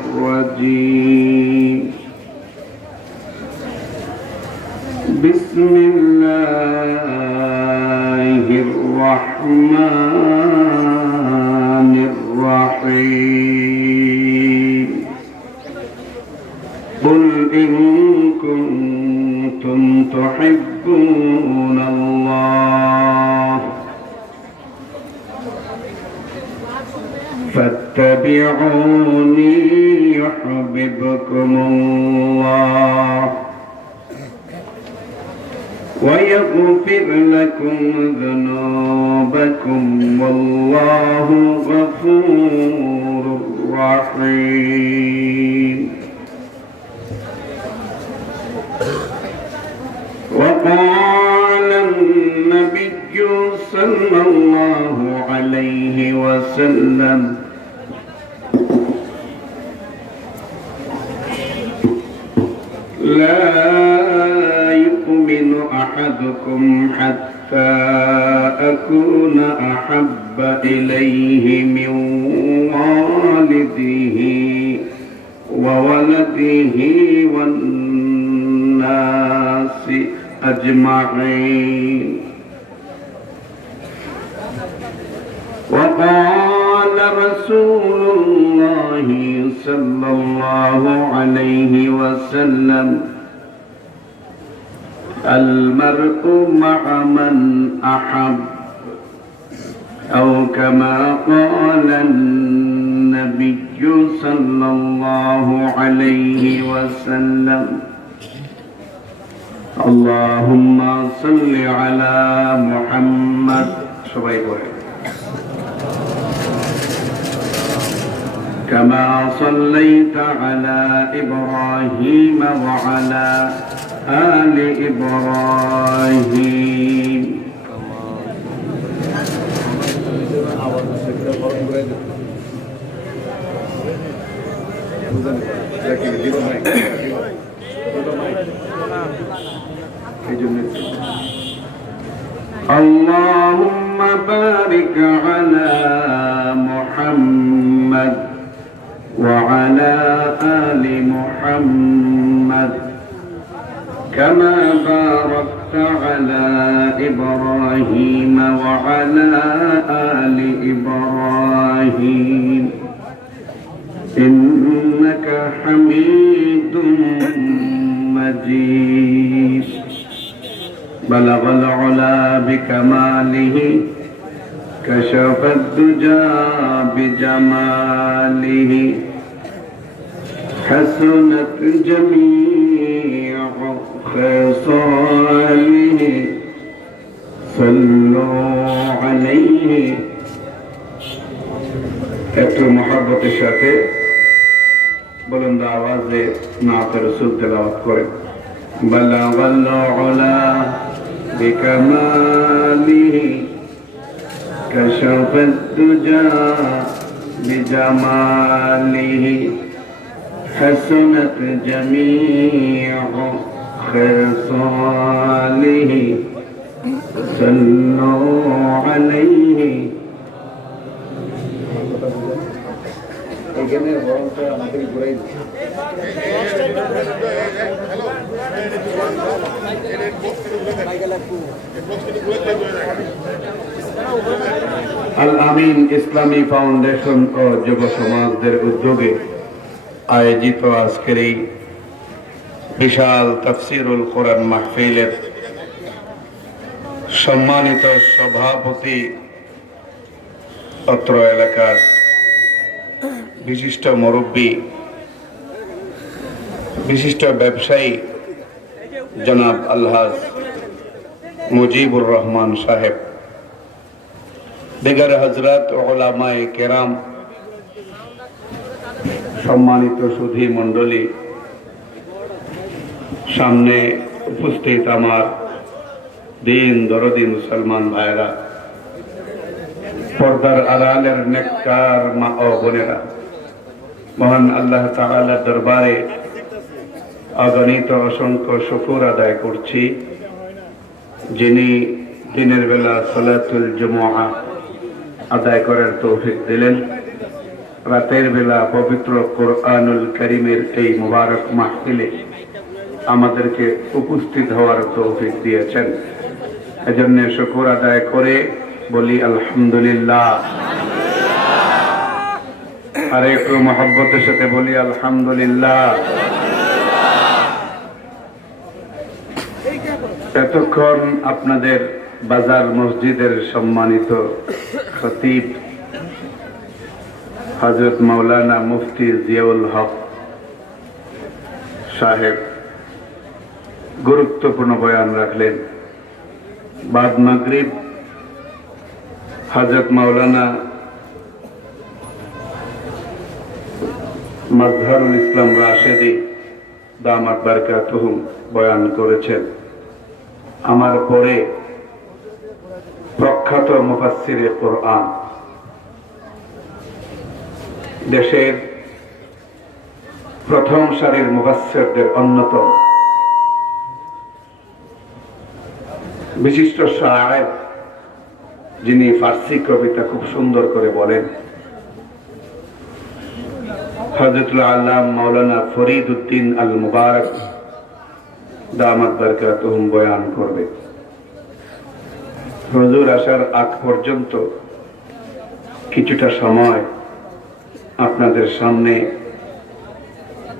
الرجيم بسم الله الرحمن الرحيم قل إن كنتم تحبون الله فاتبعوني يحببكم الله ويغفر لكم ذنوبكم والله غفور رحيم وقال النبي صلى الله عليه وسلم لا يؤمن أحدكم حتى أكون أحب إليه من والده وولده والناس أجمعين وقال رسول الله صلى الله عليه وسلم المرء مع من أحب أو كما قال النبي صلى الله عليه وسلم اللهم صل على محمد كما صليت على إبراهيم وعلى آل إبراهيم اللهم بارك على محمد وعلى آل محمد كما باركت على إبراهيم وعلى آل إبراهيم إنك حميد مجيد بلغ العلا بكماله كشف الدجى بجماله حسنت جميع خصاله صلوا عليه একটু মহব্বতের সাথে বুলন্দ আওয়াজে নাত রাসূল তেলাওয়াত করেন বালাগাল উলা বিকামালিহি كشف الدجى بجماله حسنت جميع خصاله صلوا عليه আল আমিন ইসলামী ফাউন্ডেশন ও যুব সমাজদের উদ্যোগে আয়োজিত আজকের এই বিশাল তাফসীরুল কোরআন মাহফিলের সম্মানিত সভাপতি অত্র এলাকার বিশিষ্ট মুরব্বী বিশিষ্ট ব্যবসায়ী জনাব আলহাজ মুজিবুর রহমান সাহেব, দিগার হযরত উলামায়ে কেরাম, সম্মানিত সুধী মণ্ডলী, সামনে উপস্থিত আমার দিন দরদি মুসলমান ভাইরা, পর্দার আড়ালের নেককার মা ও বোনেরা, মহান আল্লাহ তাআলার দরবারে অগণিত অসংখ্য শুকর আদায় করছি, যিনি দিনের বেলা সালাতুল জুমআ আদায় করার তৌফিক দিলেন। রাতের বেলা পবিত্র কোরআনুল কারীমের এই মুবারক মাহফিলে আমাদেরকে উপস্থিত হওয়ার তৌফিক দিয়েছেন। এজন্য শুকর আদায় করে বলি আলহামদুলিল্লাহ। আর একটু মহব্বতের সাথে বলি আলহামদুলিল্লাহ। এতক্ষণ আপনাদের বাজার মসজিদের সম্মানিত খতিব হযরত মাওলানা মুফতি জিয়াউল হক সাহেব গুরুত্বপূর্ণ বয়ান রাখলেন। বাদ মাগরিব হযরত মাওলানা মাজহারুল ইসলাম রাশেদি দামাত বারকাতুহুম বয়ান করেছেন। আমার পরে প্রখ্যাত মুফাসসিরে কোরআন, দেশের প্রথম সারির মুফাসসিরদের অন্যতম বিশিষ্ট শায়ের, যিনি ফার্সি কবিতা খুব সুন্দর করে বলেন, হযরতুল আল্লাম মাওলানা ফরিদ উদ্দিন আল মুবারক দামাত বারকাতুহুম বয়ান করবে। হুজুর আসার আগ পর্যন্ত কিছুটা সময় আপনাদের সামনে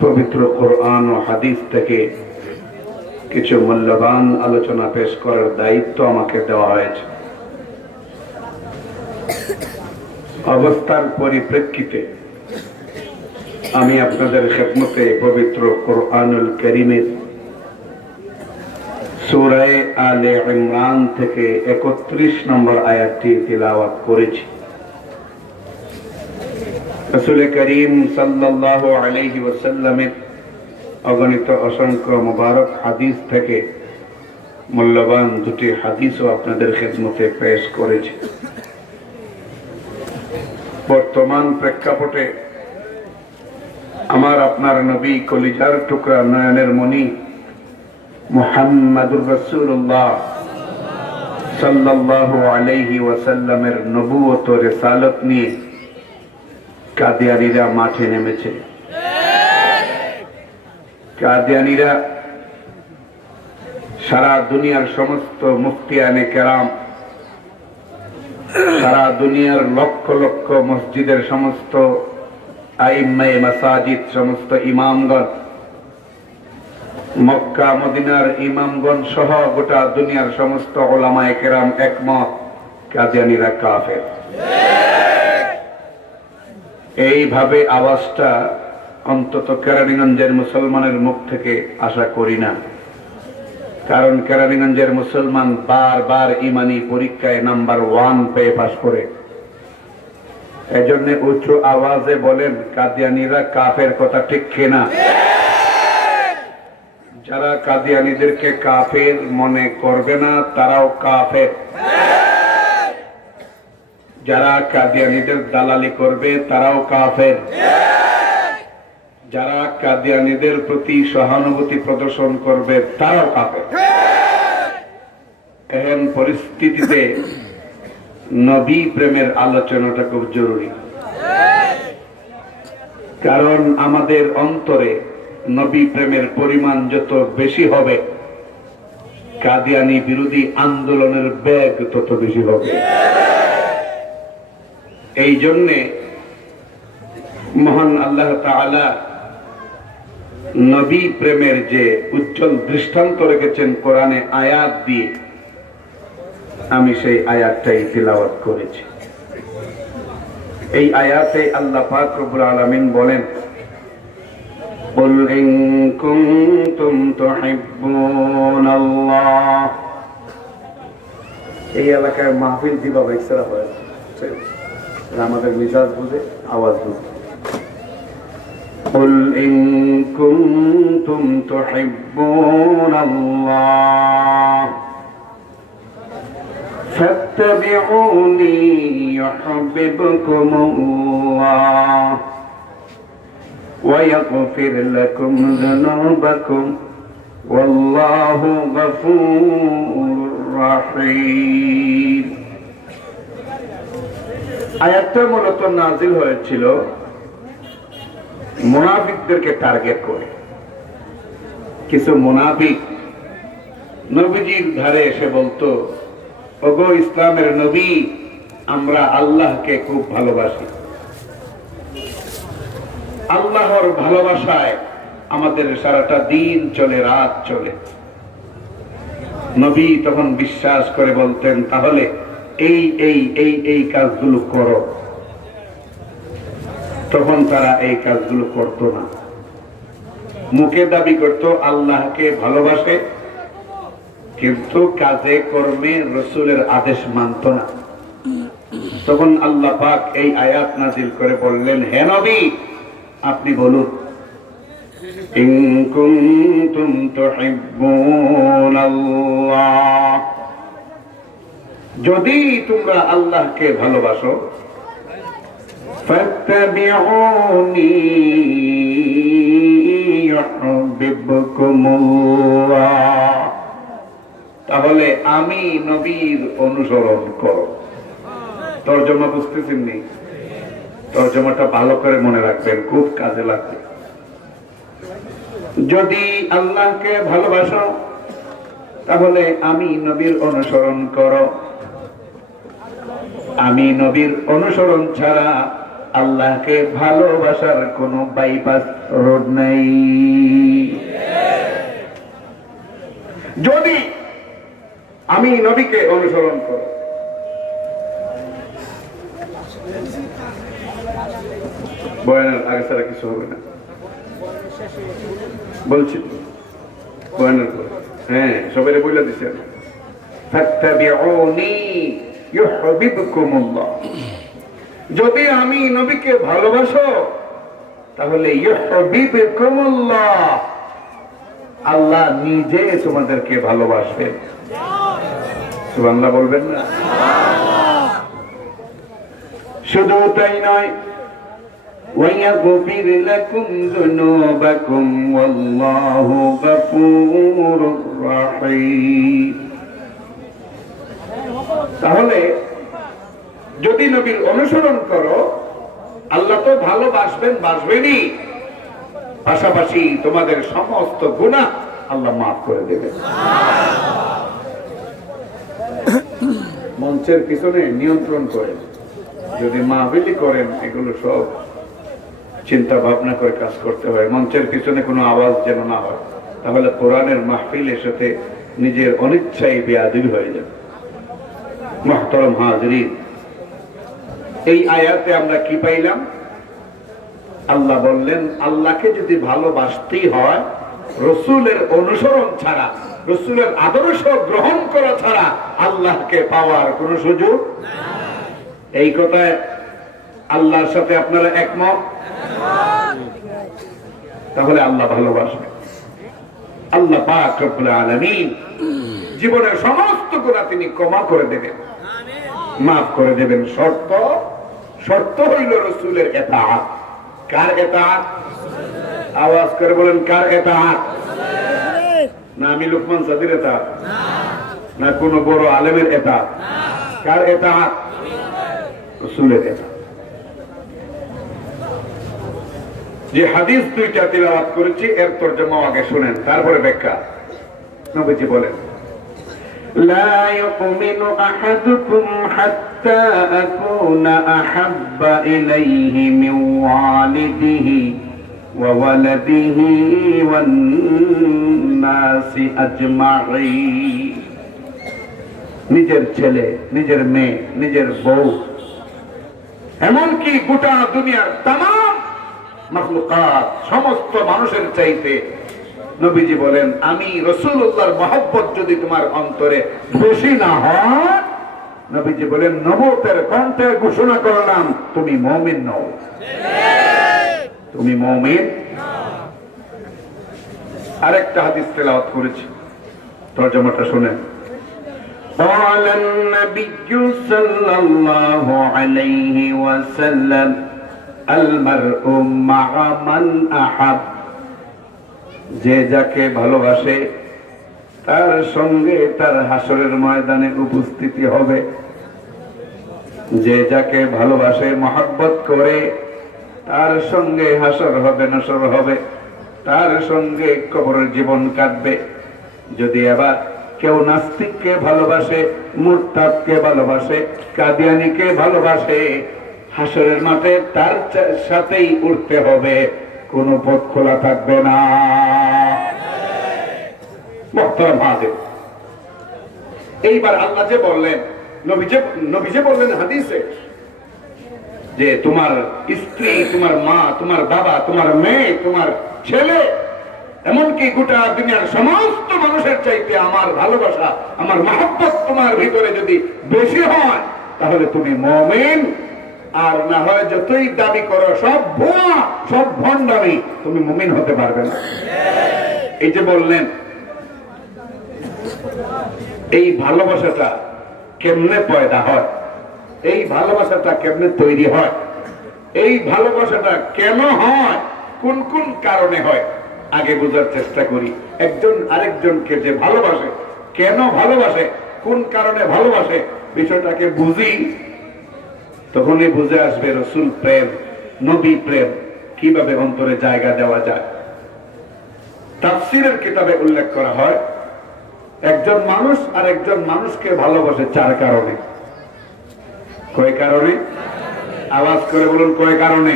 পবিত্র কোরআন ও হাদিস থেকে কিছু মূল্যবান আলোচনা পেশ করার দায়িত্ব আমাকে দেওয়া হয়েছে। অবস্থার পরিপ্রেক্ষিতে আমি আপনাদের খেদমতে পবিত্র কোরআনুল কারীমের সূরা আলে ইমরান থেকে 31 নম্বর আয়াতটি তিলাওয়াত করেছি। রাসূল করিম সাল্লাল্লাহু আলাইহি ওয়াসাল্লামের অগণিত অসংখ্য মুবারক হাদিস থেকে মূল্যবান দুটি হাদিসও আপনাদের খেদমতে পেশ করেছি। বর্তমান প্রেক্ষাপটে আমার আপনার নবী কলিজার টুকরা নয়নের মণি মুহাম্মাদুর রাসূলুল্লাহ সাল্লাল্লাহু আলাইহি ওয়াসাল্লামের নবুয়ত ও রিসালাত নিয়ে কাদিয়ানীরা মাঠে নেমেছে। কাদিয়ানীরা সারা দুনিয়ার সমস্ত মুফতিয়ানে কেরাম, সারা দুনিয়ার লক্ষ লক্ষ মসজিদের সমস্ত আইম্মায়ে মাসাজিদ, সমস্ত ইমামগণ, মক্কা মদিনার ইমামগণ সহ গোটা দুনিয়ার সমস্ত উলামায়ে কেরাম একমত, কাদিয়ানীরা কাফের। এইভাবে আওয়াজটা অন্তত কেরানীগঞ্জের মুসলমানের মুখ থেকে আশা করি না, কারণ কেরানীগঞ্জের মুসলমান বারবার ইমানি পরীক্ষায় নাম্বার 1 পেয়ে পাশ করে। এজন্য উচ্চ আওয়াজে বলেন কাদিয়ানীরা কাফের, কথা ঠিক কিনা? যারা কাদিয়ানীদেরকে কাফের মনে করবে না তারাও কাফের, যারা কাদিয়ানীদের দালালি করবে তারাও কাফের, যারা কাদিয়ানীদের প্রতি সহানুভূতি প্রদর্শন করবে তারাও কাফের। এহেন পরিস্থিতিতে নবী প্রেমের আলোচনাটা খুব জরুরি, কারণ আমাদের অন্তরে নবী প্রেমের পরিমাণ যত বেশি হবে, কাদিয়ানী বিরোধী আন্দোলনের বেগ তত বেশি হবে। এই জন্যে মহান আল্লাহ তাআলা নবী প্রেমের যে উজ্জ্বল দৃষ্টান্ত রেখেছেন কোরআনে আয়াত দিয়ে, আমি সেই আয়াতটাই তিলাওয়াত করেছি। এই আয়াতে আল্লাহ পাক রব্বুল আলামিন বলেন, কুল ইন কুনতুম তুহিব্বুনাল্লাহ। এই এলাকায় মাহফিল দিবা বাইসরা হয়, আমাদের মিজাজ বুঝে, আওয়াজ বুঝে। قل إن كنتم تحبون الله فاتبعوني يحببكم الله ويغفر لكم ذنوبكم والله غفور رحيم। আয়াতটা মূলত নাজিল হয়েছিল মুনাফিকদেরকে টার্গেট করে। কিছু মুনাফিক নবীজির ধারে এসে বলতো, ওগো ইসলামের নবী, আমরা আল্লাহকে খুব ভালোবাসি, আল্লাহর ভালোবাসায় আমাদের সারাটা দিন চলে, রাত চলে। নবী তখন বিশ্বাস করে বলতেন, তাহলে এই এই এই এই কাজগুলো করো। তখন তারা এই কাজগুলো করত না। মুখে দাবি করত আল্লাহকে ভালোবাসে, কিন্তু কাজে কর্মে রসুলের আদেশ মানত না। তখন আল্লাহ পাক এই আয়াত নাজিল করে বললেন, হে নবী, আপনি বলুন, ইন কুনতুম তুহিব্বুনাল্লাহ, যদি তোমরা আল্লাহকে ভালোবাসো, ফাত্তাবিউনি ইউহিব্বুকুমুল্লাহ, তাহলে আমি নবীর অনুসরণ করো। তরজমা বুঝতেছেন নি? তরজমাটা ভালো করে মনে রাখবেন, খুব কাজে লাগবে। যদি আল্লাহকে ভালোবাসো, তাহলে আমি নবীর অনুসরণ করো। আমি নবীর অনুসরণ ছাড়া আল্লাহকে ভালোবাসার কোনো বাইপাস রোড নাই। যদি আমি নবীকে অনুসরণ করো, বয়ানের আগে ছাড়া কিছু হবে না বলছি, বয়ানের পরে হ্যাঁ সবাই বলে দিচ্ছেন, ফাত্তাবিউনি ইউহিব্বুকুমুল্লাহ, যদি আমি নবীকে ভালোবাসো, তাহলে ইউহিব্বুকুমুল্লাহ, আল্লাহ নিজে তোমাদেরকে ভালোবাসবেন। সুবহানাল্লাহ বলবেন না? শুধু তাই নয়, وَيَغْفِرْ لَكُمْ ذُنُوبَكُمْ وَاللَّهُ غَفُورٌ رَحِيمٌ। তাহলে যদি নবীর অনুসরণ করো, আল্লাহ তো ভালোবাসবেন, বাসবেনই, পাশাপাশি তোমাদের সমস্ত গুনাহ আল্লাহ মাফ করে দেবেন। মঞ্চের পিছনে নিয়ন্ত্রণ করেন, যদি মাহফিলি করেন, এগুলো সব চিন্তা ভাবনা করে কাজ করতে হয়। মঞ্চের পিছনে কোনো আওয়াজ যেন না হয়, তাহলে কোরআনের মাহফিলের সাথে নিজের অনিচ্ছায় বেয়াদবি হয়ে যাবে। মুহতারাম হাজরিন, এই আয়াতে আমরা কি পাইলাম? আল্লাহ বললেন, আল্লাহকে যদি ভালোবাসতেই হয়, রসুলের অনুসরণ ছাড়া, রসুলের আদর্শ গ্রহণ করা ছাড়া আল্লাহকে পাওয়ার কোন সুযোগ। এই কথায় আল্লাহর সাথে আপনারা একমত? তাহলে আল্লাহ ভালোবাসবেন। আল্লাহ পাক রব্বুল আলামিন জীবনের সমস্ত গুনাহ তিনি ক্ষমা করে দেবেন, মাফ করে দেবেন। শর্ত হইল রসুলের ইতাআত। কার ইতাআত? আওয়াজ করে বলেন, কার ইতাআত? না আমি লুকমান সাদির ইতাআত, না কোন বড় আলেমের ইতাআত। কার ইতাআত? রসুলের ইতাআত। যে হাদিস দুইটা তিলাওয়াত করেছি, এর তরজমা আগে শুনেন, তারপরে ব্যাখ্যা। নবীজি বলেন, লা ইউমিনু আহাদুকুম হাত্তা আকুনা আহাব্বা ইলাইহি মিন ওয়ালিদিহি ওয়া ওয়ালাদিহি ওয়ান নাসি আজমাঈন। নিজের ছেলে, নিজের মেয়ে, নিজের বউ, এমনকি গোটা দুনিয়ার তামাম মাখলুকাত, সমস্ত মানুষের চাইতে নবীজি বলেন, আমি রাসূলুল্লাহর মহব্বত যদি তোমার অন্তরে বেশি না হয়, নবীজি বলেন, নবুয়তের কণ্ঠে ঘোষণা করলাম, তুমি মুমিন নও। তুমি মুমিন। আরেকটা হাদিস তেলাওয়াত করেছি, তরজমাটা শুনেন। قال النبي صلى الله عليه وسلم المرء مع من أحب। যে যাকে ভালোবাসে তার সঙ্গে তার হাসরের ময়দানে উপস্থিতি হবে। যে যাকে ভালোবাসে, মহব্বত করে, তার সঙ্গে হাসর হবে, নসর হবে, তার সঙ্গে কবরের জীবন কাটবে। যদি আবার কেউ নাস্তিককে ভালোবাসে, মুরতাদকে ভালোবাসে, কাদিয়ানীকে ভালোবাসে, হাসরের মাঠে তার সাথেই উঠতে হবে, কোনো পথ খোলা থাকবে না। মুহতারাম হাজির, এইবার আল্লাহ যে বললেন, নবী যে বললেন হাদিসে যে তোমার স্ত্রী, তোমার মা, তোমার বাবা, তোমার মেয়ে, তোমার ছেলে, এমনকি গোটা দুনিয়ার সমস্ত মানুষের চাইতে আমার ভালোবাসা, আমার মহব্বত তোমার ভিতরে যদি বেশি হয়, তাহলে তুমি মুমিন। আর না হয় যতই দাবি করো সব ভুয়া, সব ভণ্ডামি, তুমি মুমিন হতে পারবে না। এই যে বললেন, এই ভালোবাসাটা কেমনে পয়দা হয়, এই ভালোবাসাটা কেমনে তৈরি হয়, এই ভালোবাসাটা কেন হয়, কোন কোন কারণে হয়, আগে বোঝার চেষ্টা করি। একজন আরেকজনকে যে ভালোবাসে, কেন ভালোবাসে, কোন কারণে ভালোবাসে, বিষয়টাকে বুঝি, তখনই বুঝে আসবে রসুল প্রেম, নবী প্রেম কিভাবে অন্তরে জায়গা দেওয়া যায়। তাফসীরের কিতাবে উল্লেখ করা হয়, একজন মানুষ আর একজন মানুষকে ভালোবাসে 4 কারণে। কয় কারণে? আওয়াজ করে বলুন, কয় কারণে?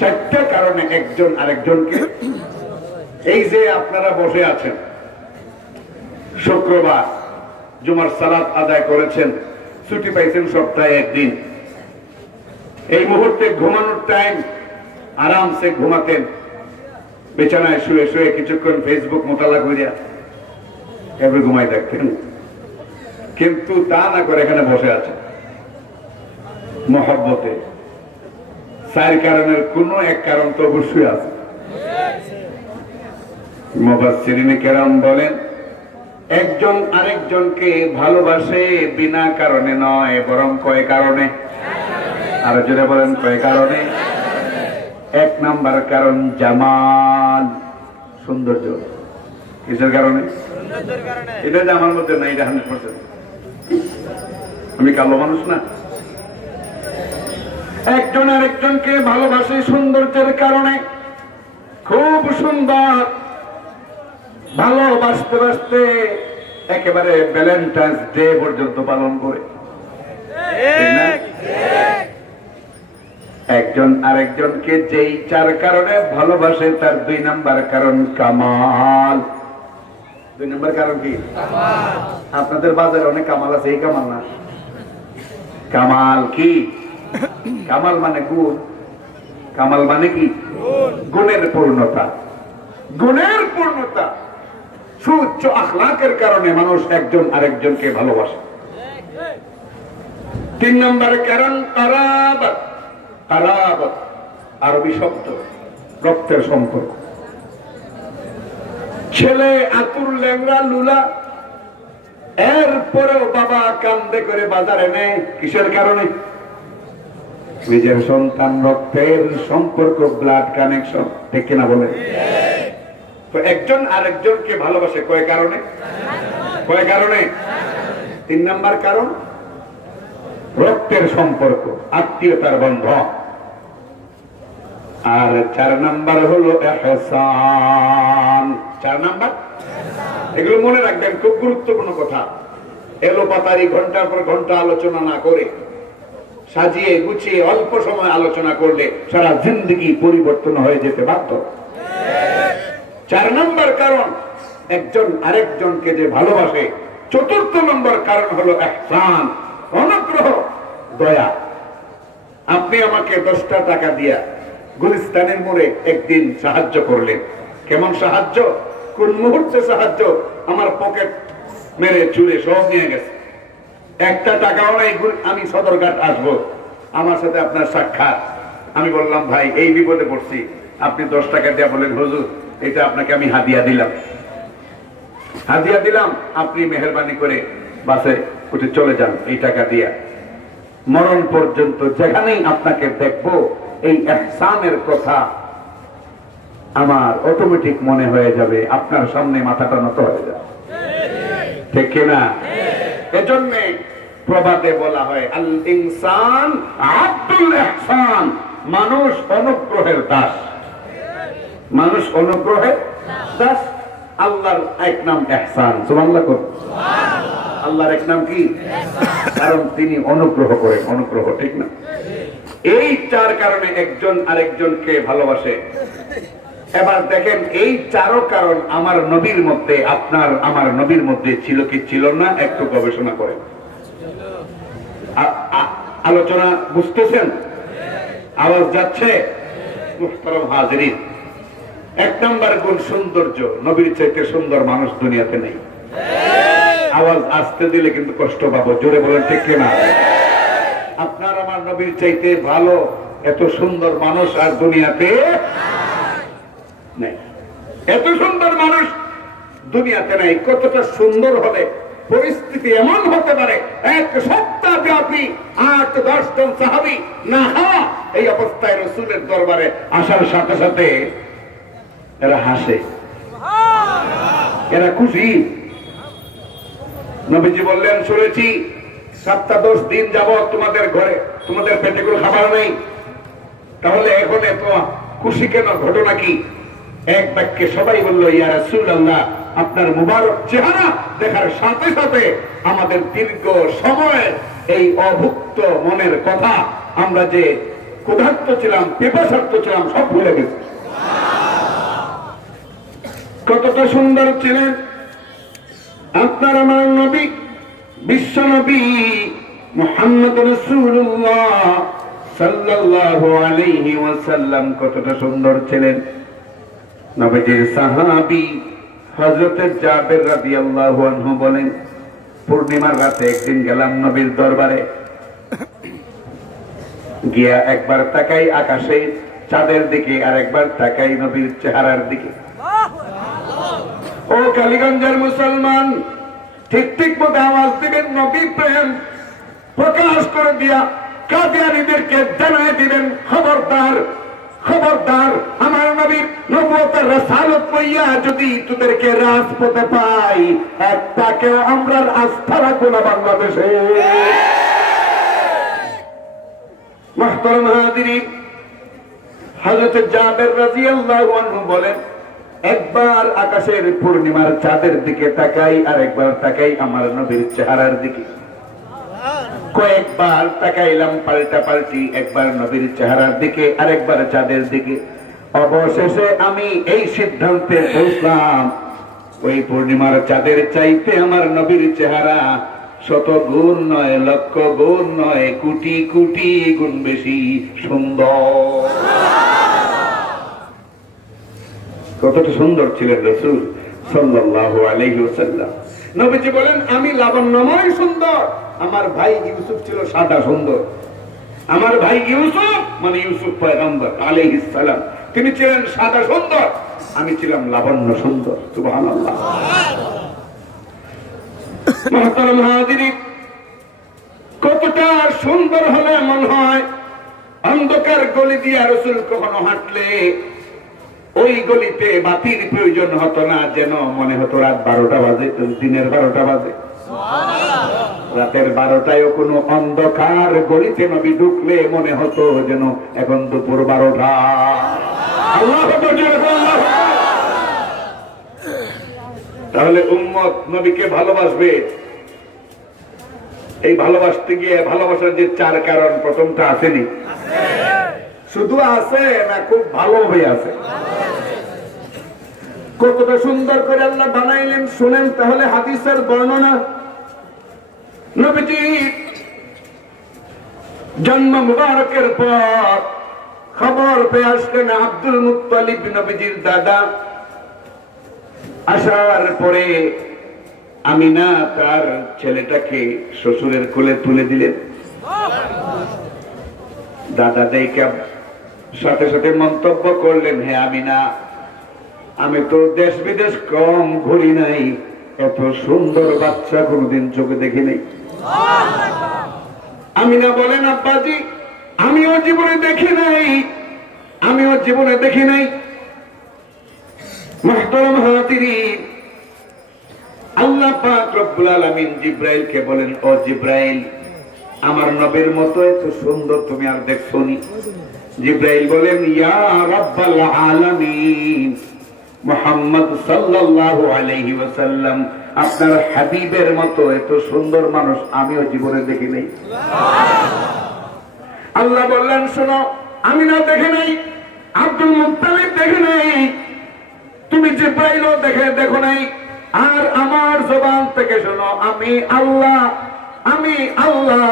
4টা কারণে একজন আরেকজনকে। এই যে আপনারা বসে আছেন, শুক্রবার জুমার সালাত আদায় করেছেন, ছুটি পাইছেন সপ্তাহে 1 দিন, এই মুহূর্তে ঘুমানোর টাইম, আরামসে ঘুমাতেন, বিছানায় শুয়ে শুয়ে কিছুক্ষণ ফেসবুক মোতালা করিয়া এভাবে ঘুমাই দেখতেন, কিন্তু তা না করে এখানে বসে আছে মহব্বতে। 4 কারণের কোন এক কারণ তো অবশ্যই আছে। মুফাসসিরিনে কেরাম বলেন, একজন আরেকজনকে ভালোবাসে বিনা কারণে নয়, বরং কয় কারণে। আর জোরে বলেন, কয় কারণে? 1 নাম্বার কারণ জামাল, সৌন্দর্য। কিসের কারণে? এটা যে আমার মধ্যে নাই, এটা 100%। আমি কালো মানুষ না। একজন আরেকজনকে ভালোবাসে সৌন্দর্যের কারণে, খুব সুন্দর, ভালোবাসতে বাসতে একেবারে ভ্যালেন্টাইন্স ডে পর্যন্ত পালন করে। একজন আরেকজনকে যেই 4 কারণে ভালোবাসে, তার 2 নাম্বার কারণ কামাল। 2 নাম্বার কারণ কি? আপনাদের বাজারে অনেক কামাল আছে, এই কামাল না। কামাল কি? কামাল মানে গুণ। কামাল মানে কি? গুণের পূর্ণতা। গুণের পূর্ণতা, সুউচ্চ আখলাকের কারণে মানুষ একজন আরেকজনকে ভালোবাসে। 3 নম্বর কারণ কারাবাত। কারাবাত আরবি শব্দ, রক্তের সম্পর্ক। ছেলে আতুর ল্যাংড়া লুলা, এরপরেও বাবা কান্দে করে বাজারে নেয়, কিসের কারণে? নিজের সন্তান, রক্তের সম্পর্ক, ব্লাড কানেকশন, ঠিক কিনা বলে? তো একজন আরেকজনকে ভালোবাসে কয় কারণে? কয় কারণে? 3 নাম্বার কারণ রক্তের সম্পর্ক, আত্মীয়তার বন্ধন। আর 4 নাম্বার হলো ইহসান। 4 নাম্বার, এগুলো মনে রাখবেন, খুব গুরুত্বপূর্ণ কথা। এলোপাতারি ঘন্টার পর ঘন্টা আলোচনা না করে, সাজিয়ে গুছিয়ে অল্প সময় আলোচনা করলে সারা জিন্দগি পরিবর্তন হয়ে যেতে বাধ্য। 4 নম্বর কারণ একজন আরেকজনকে যে ভালোবাসে। 4র্থ নম্বর কারণ হলো ইহসান, অনুগ্রহ, দয়া। আপনি আমাকে 10টা টাকা দিয়া গুলিস্তানের মোড়ে একদিন সাহায্য করলেন। কেমন সাহায্য? কোন মুহূর্তে সাহায্য? আমার পকেট মেরে চুরে সব নিয়ে গেছে, 1টা টাকাও নাই। আমি সদরঘাট আসবো, আমার সাথে আপনার সাক্ষাৎ। আমি বললাম, ভাই এই বিপদে পড়ছি, আপনি 10 টাকা দিয়ে বলেন, হুজুর এটা আপনাকে আমি হাদিয়া দিলাম। হাদিয়া দিলাম, আপনি মেহেরবানি করে বাসে উঠে চলে যান এই টাকা দিয়া। মরণ পর্যন্ত যেখানেই আপনাকে দেখবো, এই ইহসানের কথা আমার অটোমেটিক মনে হয়ে যাবে, আপনার সামনে মাথাটা নত হয়ে যাবে, ঠিক কিনা? এজন্য প্রবাদে বলা হয়, আল ইনসান আব্দুল ইহসান, মানুষ অনুগ্রহের দাস, মানুষ অনুগ্রহের দাস। আল্লাহর এক নাম ইহসান, সুবহানাল্লাহ। আল্লাহর এক নাম কি? কারণ তিনি অনুগ্রহ করেন, অনুগ্রহ, ঠিক না? এই চার কারণে একজন আরেকজনকে ভালোবাসে। এবার দেখেন এই চারও কারণ আমার নবীর মধ্যে, আপনার আমার নবীর মধ্যে ছিল কি ছিল না, একটু গবেষণা করেন। আলোচনা বুঝতেছেন? আওয়াজ যাচ্ছে? মুহতারাম হাজিরিন, এক নাম্বার গুণ সৌন্দর্য। নবীর চাইতে সুন্দর মানুষ দুনিয়াতে নেই। আওয়াজ আসতে দিলে কিন্তু কষ্ট পাবো, জোরে বলেন ঠিক কিনা? আপনার আমার নবীর চাইতে ভালো এত সুন্দর মানুষ আর দুনিয়াতে নেই। এত সুন্দর মানুষ দুনিয়াতে নেই। কতটা সুন্দর হলে পরিস্থিতি এমন হতে পারে, এক সপ্তাহ ব্যাপী 8-10 জন সাহাবী না হওয়া এই অবস্থায় রাসূলের দরবারে আসার সাথে সাথে এরা হাসে, এরা খুশি। নবীজি বললেন, শুনেছি সপ্তাহ 10 দিন যাবত তোমাদের ঘরে, তোমাদের পেটে কোনো খাবার নেই, তাহলে এখন এত খুশি কেন? ঘটনা কি? এক বাক্যে সবাই বলল, ইয়া রাসূলুল্লাহ, আপনার মুবারক চেহারা দেখার সাথে সাথে আমাদের দীর্ঘ সময় এই অভুক্ত মনের কথা, আমরা যে ক্ষুধার্ত ছিলাম, পিপাসার্ত ছিলাম, সব ভুলে গেছি। কতটা সুন্দর ছিলেন আপনার আমার নবী, বিশ্ব নবী মুহাম্মদ রাসূলুল্লাহ সাল্লাল্লাহু আলাইহি ওয়াসাল্লাম কতটা সুন্দর ছিলেন। নবীজির সাহাবী হযরত জাবের রাদিয়াল্লাহু আনহু বলেন, পূর্ণিমার রাতে একদিন গেলাম নবীর দরবারে, গিয়া একবার তাকাই আকাশে চাঁদের দিকে, আর একবার তাকাই নবীর চেহারার দিকে। ও কালীগঞ্জের মুসলমান, ঠিক ঠিক মতো আওয়াজ দিবেন, নবী প্রেম প্রকাশ করে দিয়া কাদিয়ানীদেরকে জানাই দিবেন, খবরদার খবরদার, আমার নবীর নবুয়তের রাসালত লইয়া যদি তোদেরকে রাজপথে পাই, একটাকেও আমরা আস্থা রাখবো না বাংলাদেশে। মুহতারাম হাজিরিন, হযরত জাবের রাদিয়াল্লাহু আনহু বলেন, একবার আকাশের পূর্ণিমার চাঁদের দিকে তাকাই, আর একবার তাকাই আমার নবীর চেহারার দিকে। কয়েকবার তাকাইলাম পাল্টা পাল্টি, একবার নবীর চেহারার দিকে আর একবার চাঁদের দিকে। অবশেষে আমি এই সিদ্ধান্তে পৌঁছলাম, ওই পূর্ণিমার চাঁদের চাইতে আমার নবীর চেহারা 100 গুণ নয়, লক্ষ গুণ নয়, কোটি কোটি গুণ বেশি সুন্দর। কতটা সুন্দর ছিলেন রাসূল সাল্লাল্লাহু আলাইহি ওয়াসাল্লাম। নবীজি বলেন, আমি লাবণ্যময় সুন্দর, আমার ভাই ইউসুফ ছিল সাদা সুন্দর। আমার ভাই ইউসুফ মানে ইউসুফ পয়গম্বর আলাইহিস সালাম, তিনি ছিলেন সাদা সুন্দর, আমি ছিলাম লাবণ্য সুন্দর। সুবহানাল্লাহ। মুহতারাম হাজিরিন, কতটা সুন্দর হলে মনে হয় অন্ধকার গলি দিয়ে রাসূল কখনো হাঁটলে ওই গলিতে বাতির প্রয়োজন হতো না, যেন মনে হতো রাত 12টা বাজে, দিনের 12টা বাজে। রাতের 12টায়ও কোনো অন্ধকার গলিতে নবী ঢুকলে মনে হতো যেন এখন দুপুর 12টা। তাহলে উম্মত নবীকে ভালোবাসবে। এই ভালোবাসতে গিয়ে ভালোবাসার যে 4 কারণ, প্রথমটা আসেনি, শুধু আছে না খুব ভালোভাবে আছে। কতটা সুন্দর করে আল্লাহ বানাইলেন শুনেন তাহলে হাদিসের বর্ণনা। নবীজি জন্ম মুবারকের পর খবর পেয়ে আসলেন আব্দুল মুত্তালিব, নবীজির দাদা। আসার পরে আমিনা তার ছেলেটাকে শ্বশুরের কোলে তুলে দিলেন। দাদা দেখে সাথে সাথে মন্তব্য করলেন, হে আমিনা, আমি তো দেশ বিদেশ কম ঘুরি নাই, এত সুন্দর বাচ্চা কোনদিন চোখে দেখি নাই। আমিনা বলেন, আব্বাজি, আমিও জীবনে দেখি নাই, আমিও জীবনে দেখি নাই। মুহতারাম হাজিরিন, আল্লাহ পাক রব্বুল আলামিন জিব্রাইলকে বলেন, ও জিব্রাইল, আমার নবীর মতো এত সুন্দর তুমি আর দেখছোনি। জিব্রাইল বলেন, ইয়া রাব্বাল আলামিন মুহাম্মদ সাল্লাল্লাহু আলাইহি ওয়াসাল্লাম, আপনার হাবিবের মতো এত সুন্দর মানুষ আমিও জীবনে দেখি নাই। আল্লাহ বললেন, শোনো, আমি না দেখে নাই, আব্দুল মুত্তালিব দেখে নাই, তুমি জিব্রাইলও দেখো নাই, আর আমার জবান থেকে শোনো, আমি আল্লাহ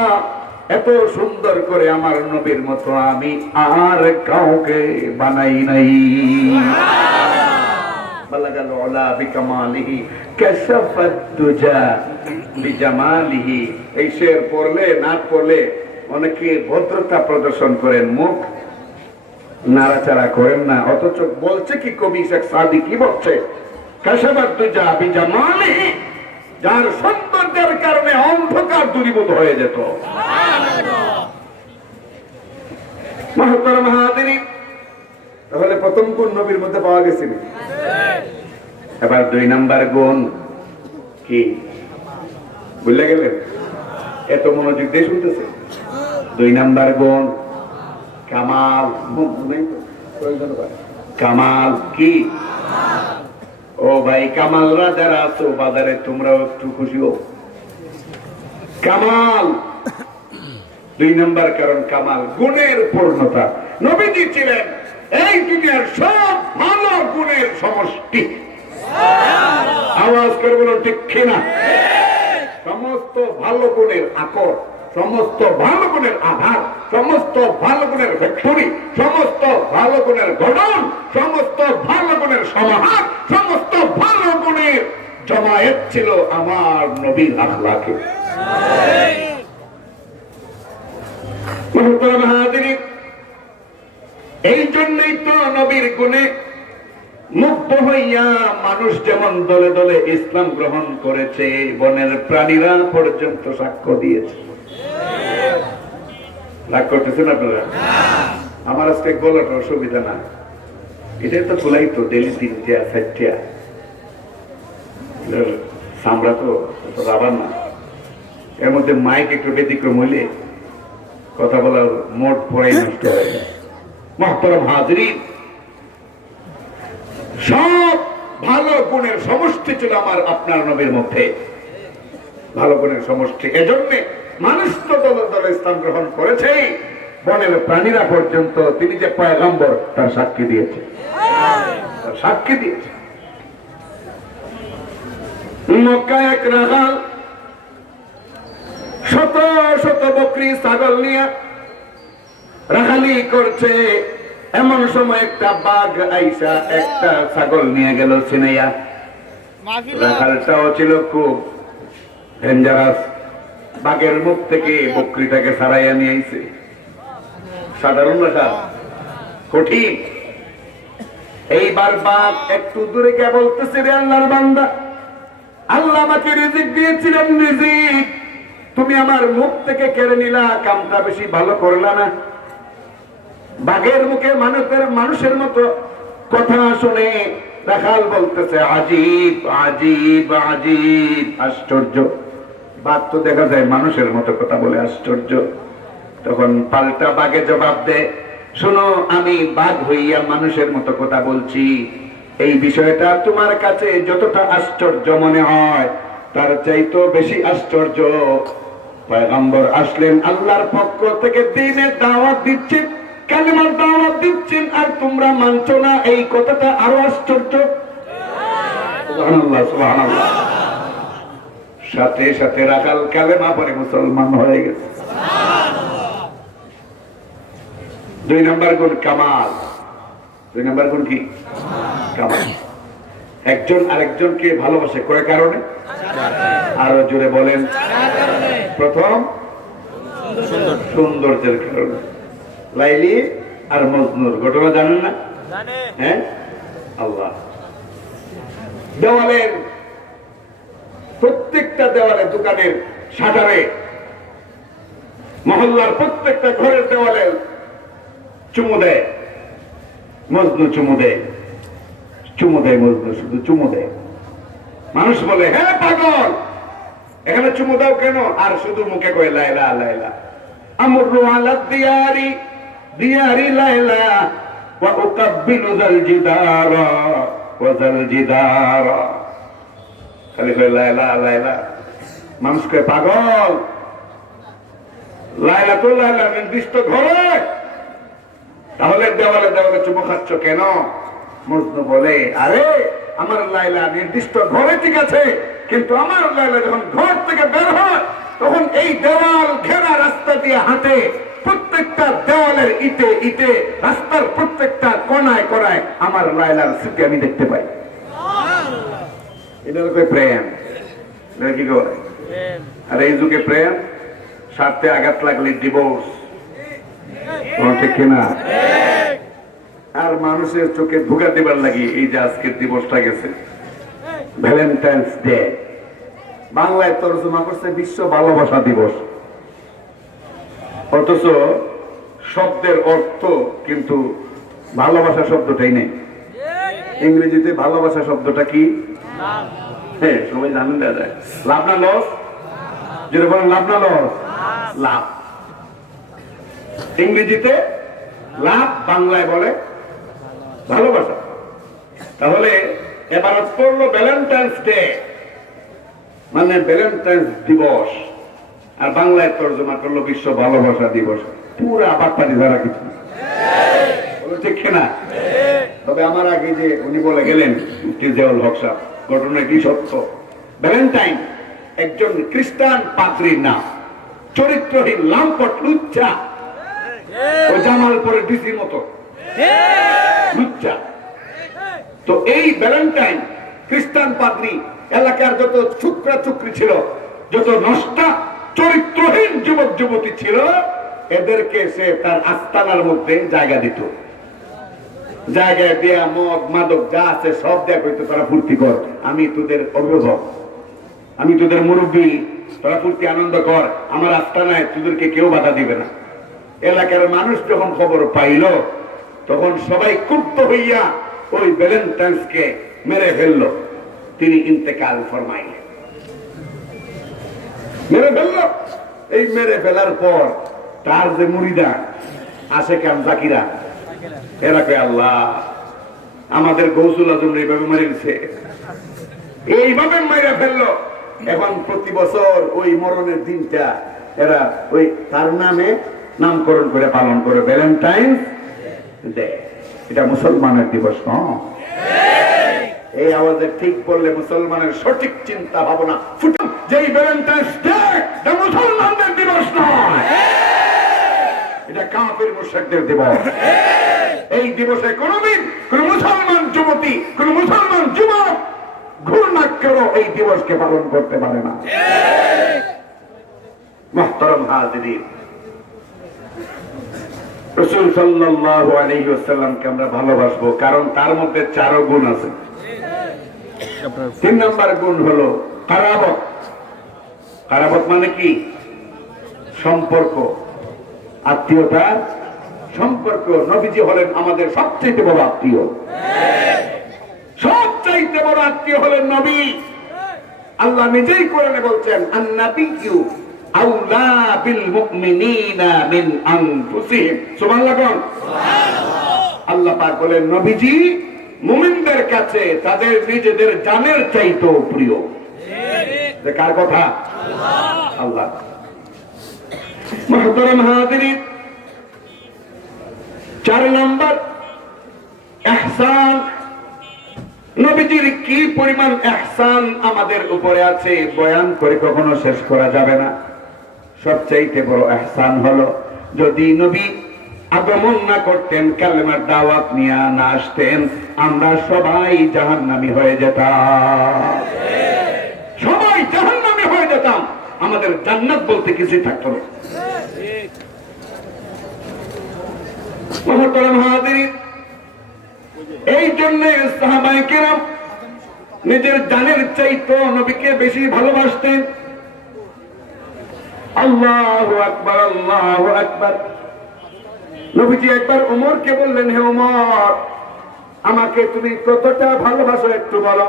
এত সুন্দর করে আমার নবীর মতো আমি আর কাউকে বানাই নাই। বালাগাল উলা বিকামালিহি কাশাফাত দুজা বিজামালিহি। এই শের পড়লে নাট পড়লে অনেকে ভদ্রতা প্রদর্শন করেন, মুখ নাড়াচাড়া করেন না, অথচ বলছে কি কবি শেখ সাদি কি বলছে, কাশাফাত দুজা বিজামালিহি, যার সৌন্দর্যের কারণে অন্ধকার দূরীভূত হয়ে যেত। মুহতারাম হাজিরিন, তাহলে প্রথম গুণ নবীর মধ্যে পাওয়া গেছে। এবার 2 নাম্বার গুণ কি বুঝলে গেলেন? এত মনোযোগ দিয়ে শুনতেছে। 2 নাম্বার গুণ কামাল। কামাল কি? ও ভাই, কামালরা যারা আছো বাজারে, তোমরাও একটু খুশি হও। কামাল 2 নাম্বার কারণ কামাল, গুণের পূর্ণতা। নবীজি ছিলেন এই দুনিয়ার সব ভালো গুণের সমষ্টি। আওয়াজ করে বলুন ঠিক কিনা? সমস্ত ভালো গুণের আকর, সমস্ত ভালো গুণের আধার, সমস্ত ভালো গুণের ফ্যাক্টরি, সমস্ত ভালো গুণের গঠন, সমস্ত ভালো গুণের সমাহার, সমস্ত ভালো গুণের জমায়েত ছিল আমার নবীর আখলাকে। মুহতারাম হাজিরিন, এই জন্যই তো নবীর গুণে মুগ্ধ হইয়া মানুষ যেমন দলে দলে ইসলাম গ্রহণ করেছে, বনের প্রাণীরা পর্যন্ত সাক্ষ্য দিয়েছে। রাগ করতেছেন আপনারা? আমার আজকে গলাটা অসুবিধা না, এটাই তো খোলাই তো ডেলি 3টা 4টা, সামরা তো রাবার না, এর মধ্যে মাইক একটু ব্যতিক্রম হইলে কথা বলার মোট পড়াই নষ্ট হয়ে যায়। মুহতারাম হাজিরিন, সব ভালো গুণের সমষ্টি ছিল আমার আপনার নবীর মধ্যে, ভালো গুণের সমষ্টি। এজন্য মানুষ তো দলে দলে ইসলাম গ্রহণ করেছে, বনের প্রাণীরা পর্যন্ত তিনি যে পয়গম্বর তার সাক্ষী দিয়েছে, সাক্ষী দিয়েছে। মক্কায় এক রাখাল শত শত বকরি ছাগল নিয়ে রাখালি করছে, এমন সময় একটা বাঘ আইসা একটা ছাগল নিয়ে গেল ছিনাইয়া। রাখালটাও ছিল খুব ডেঞ্জারাস, বাঘের মুখ থেকে বকরিটাকে ছাড়াইয়া নিয়ে আইছে। সাধারণ রাখাল, কঠিন। এইবার বাঘ একটু দূরে গিয়ে বলতেছে, রে আল্লাহর বান্দা, আল্লাহ আমাকে রিজিক দিয়েছিলেন, রিজিক তুমি আমার মুখ থেকে কেড়ে নিলা, কামটা বেশি ভালো করলা না। বাঘের মুখে মানুষের মতো কথা শুনে রাখাল বলতেছে, আজীব আজীব আজীব, আশ্চর্য। বাঘ তো দেখা যায় মানুষের মতো কথা বলে, আশ্চর্য। তখন পাল্টা বাঘে জবাব দেয়, শোনো, আমি বাঘ হইয়া মানুষের মতো কথা বলছি, এই বিষয়টা তোমার কাছে যতটা আশ্চর্য মনে হয় তার চাইতো বেশি আশ্চর্য। পয়গম্বর আসলেন আল্লাহর পক্ষ থেকে, দ্বীনের দাওয়াত দিচ্ছেন, কালিমার দাওয়াত দিচ্ছেন, আর তোমরা মানছো না, এই কথাটা আরো আশ্চর্য। সুবহানাল্লাহ, সুবহানাল্লাহ। সাথে সাথে রাখাল কালেমা পড়ে মুসলমান হয়ে গেছে। 2 নাম্বার গুণ কামাল। 2 নাম্বার গুণ কি? কামাল। একজন আরেকজনকে ভালোবাসে কয় কারণে? আরো জোরে বলেন। প্রথম সৌন্দর্যের কারণে। লাইলি আর মজনুর ঘটনা জানেন না? হ্যাঁ, আল্লাহ দেওয়ালের প্রত্যেকটা দেওয়ালে, দোকানের শাটারে, মহল্লার প্রত্যেকটা ঘরের দেওয়ালে চুমু দেয় মজনু, চুমু দেয়, চুমু দেয় মজনু, শুধু চুমু দেয়। মানুষ বলে, হ্যাঁ পাগল, এখানে চুমু দাও কেন? আর শুধু মুখে কয় লাইলা লাইলা। আমরু আলা দিয়ারি দিয়ারি লাইলা ওয়া উকাব্বিলু যাল জিদারা ওয়া যাল জিদারা। খালি কই লাইলা লাইলা, মানুষকে পাগল। লাইলা তো লাইলা নির্দিষ্ট ঘরে, তাহলে দেওয়ালে দেওয়ালে চুমু খাচ্ছ কেন? মজনু বলে, আরে আমার লাইলা নির্দিষ্ট ঘরে ঠিক আছে, কিন্তু আমার লাইলা যখন ঘর থেকে বের হয় তখন এই দেওয়াল ঘেরা রাস্তা দিয়ে হাঁটে, প্রত্যেকটা দেওয়ালের ইটে ইটে রাস্তার প্রত্যেকটা কোনায় কোনায় আমার লাইলার স্মৃতি আমি দেখতে পাই। এটা হলো প্রেম। কি করে? আর এই যুগে প্রেম, স্বার্থে আঘাত লাগলে ডিভোর্স, ঠিক কিনা? আর মানুষের চোখে ধোঁকা দিবার লাগে এই যে আজকের দিবসটা গেছে ভ্যালেন্টাইন্স ডে, বাংলায় তর্জমা করছে বিশ্ব ভালোবাসা দিবস, অথচ শব্দের অর্থ কিন্তু ভালোবাসা শব্দটাই নেই। ইংরেজিতে ভালোবাসা শব্দটা কি? হ্যাঁ, সবাই জানেন দাদা। লাভ না লস? যেটা বলেন লাভ না লস? লাভ। ইংরেজিতে লাভ, বাংলায় বলে ভালোবাসা। তাহলে এবার পড়লো ভ্যালেন্টাইন্স ডে, মানে ভ্যালেন্টাইন্স দিবস, আর বাংলায় তর্জমা করলো বিশ্ব ভালোবাসা দিবস। পুরা বাটপাটি ধরা কিছু ঠিক না? তবে আমার আগে যে উনি বলে গেলেন মুফতি জিয়াউল হক সাহেব, ঘটনা কি সত্য। ভ্যালেন্টাইন একজন খ্রিস্টান পাদ্রীর নাম, চরিত্রহীন লাম্পট লুচ্চা, ও জামালপুরের ডিসি মতো লুচ্চা। তো এই ভ্যালেন্টাইন খ্রিস্টান পাদ্রী এলাকার যত চুকরা চুকরি ছিল, যত নষ্টা চরিত্রহীন যুবক যুবতী ছিল, এদেরকে সে তার আস্তানার মধ্যে জায়গা দিত। জায়গায় দেয়া মদ মাদক যা আছে সব দেয়া করতো, তারা ফুর্তি কর, আমি তোদের অভিভাবক, আমি তোদের মুরব্বী, তোরা ফুর্তি আনন্দ কর, আমার আস্তানায় তোদেরকে কেউ বাধা দিবে না। এলাকার মানুষ যখন খবর পাইল, তখন সবাই ক্রুদ্ধ হইয়া ওই ভ্যালেন্টাইন্সকে মেরে ফেলল। তিনি ইন্তেকাল ফরমাইলেন, মেরে ফেলল। এই মেরে ফেলার পর তার যে মুরিদা আসে কেন জাকিরা, এরা কয় আল্লাহ আমাদের গৌসুল আজম এইভাবে মারিছে, এইভাবে মেরে ফেললো। এখন প্রতি বছর ওই মরণের দিনটা এরা ওই তার নামে নামকরণ করে পালন করে, ভ্যালেন্টাইন্স ডে। এটা মুসলমানের দিবস নয়। এই আওয়াজে ঠিক বললে মুসলমানের সঠিক চিন্তা ভাবনা ফুটে, যে ভ্যালেন্টাইন্স ডে এটা মুসলমানদের দিবস নয়, এটা কাফির মুশরিকদের দিবস। এই দিবসে কোনদিন কোন মুসলমান যুবতী, কোন মুসলমান যুবক ঘূর্ণাক্ষরও এই দিবসকে পালন করতে পারে না। মুহতারাম হাজিরিন, রাসূল সাল্লাল্লাহু আলাইহি ওয়াসাল্লামকে আমরা ভালোবাসবো কারণ তার মধ্যে 4 গুণ আছে। 3 নম্বর গুণ হলো কারাবত। কারাবত মানে কি? সম্পর্ক, আত্মীয়তার সম্পর্ক। নবীজি হলেন আমাদের সবচেয়ে বড় আত্মীয়, সবচেয়ে বড় আত্মীয় হলেন নবী। আল্লাহ নিজেই কোরআনে বলছেন, আন-নাবিয়্যু আউলা বিল মুমিনিনা মিন আনফুসিহিম। সুবহানাল্লাহ। আল্লাহ পাক বলেন নবীজি মুমিনদের কাছে তাদের নিজেদের জানের চাইতেও প্রিয়। কার কথা? আল্লাহ। মুহতারাম হাজিরিন, 4 নম্বর ইহসান। নবীজির কি পরিমাণ ইহসান আমাদের উপরে আছে বয়ান করে কখনো শেষ করা যাবে না। সবচাইতে বড় ইহসান হলো যদি নবী আগমন না করতেন, কালেমার দাওয়াত নিয়ে না আসতেন, আমরা সবাই জাহান্নামী হয়ে যেতাম, সবাই জাহান্নামী হয়ে যেতাম, আমাদের জান্নাত বলতে কিছুই থাকতো না। মুহতারাম হাজিরিন, এই জন্য সাহাবায়ে কেরাম নিজের জানের চাইতে নবীকে বেশি ভালোবাসতেন। আল্লাহু আকবার, আল্লাহু আকবার। নবীজি একবার ওমরকে বললেন, হে ওমর, আমাকে তুমি কতটা ভালোবাসো একটু বলো।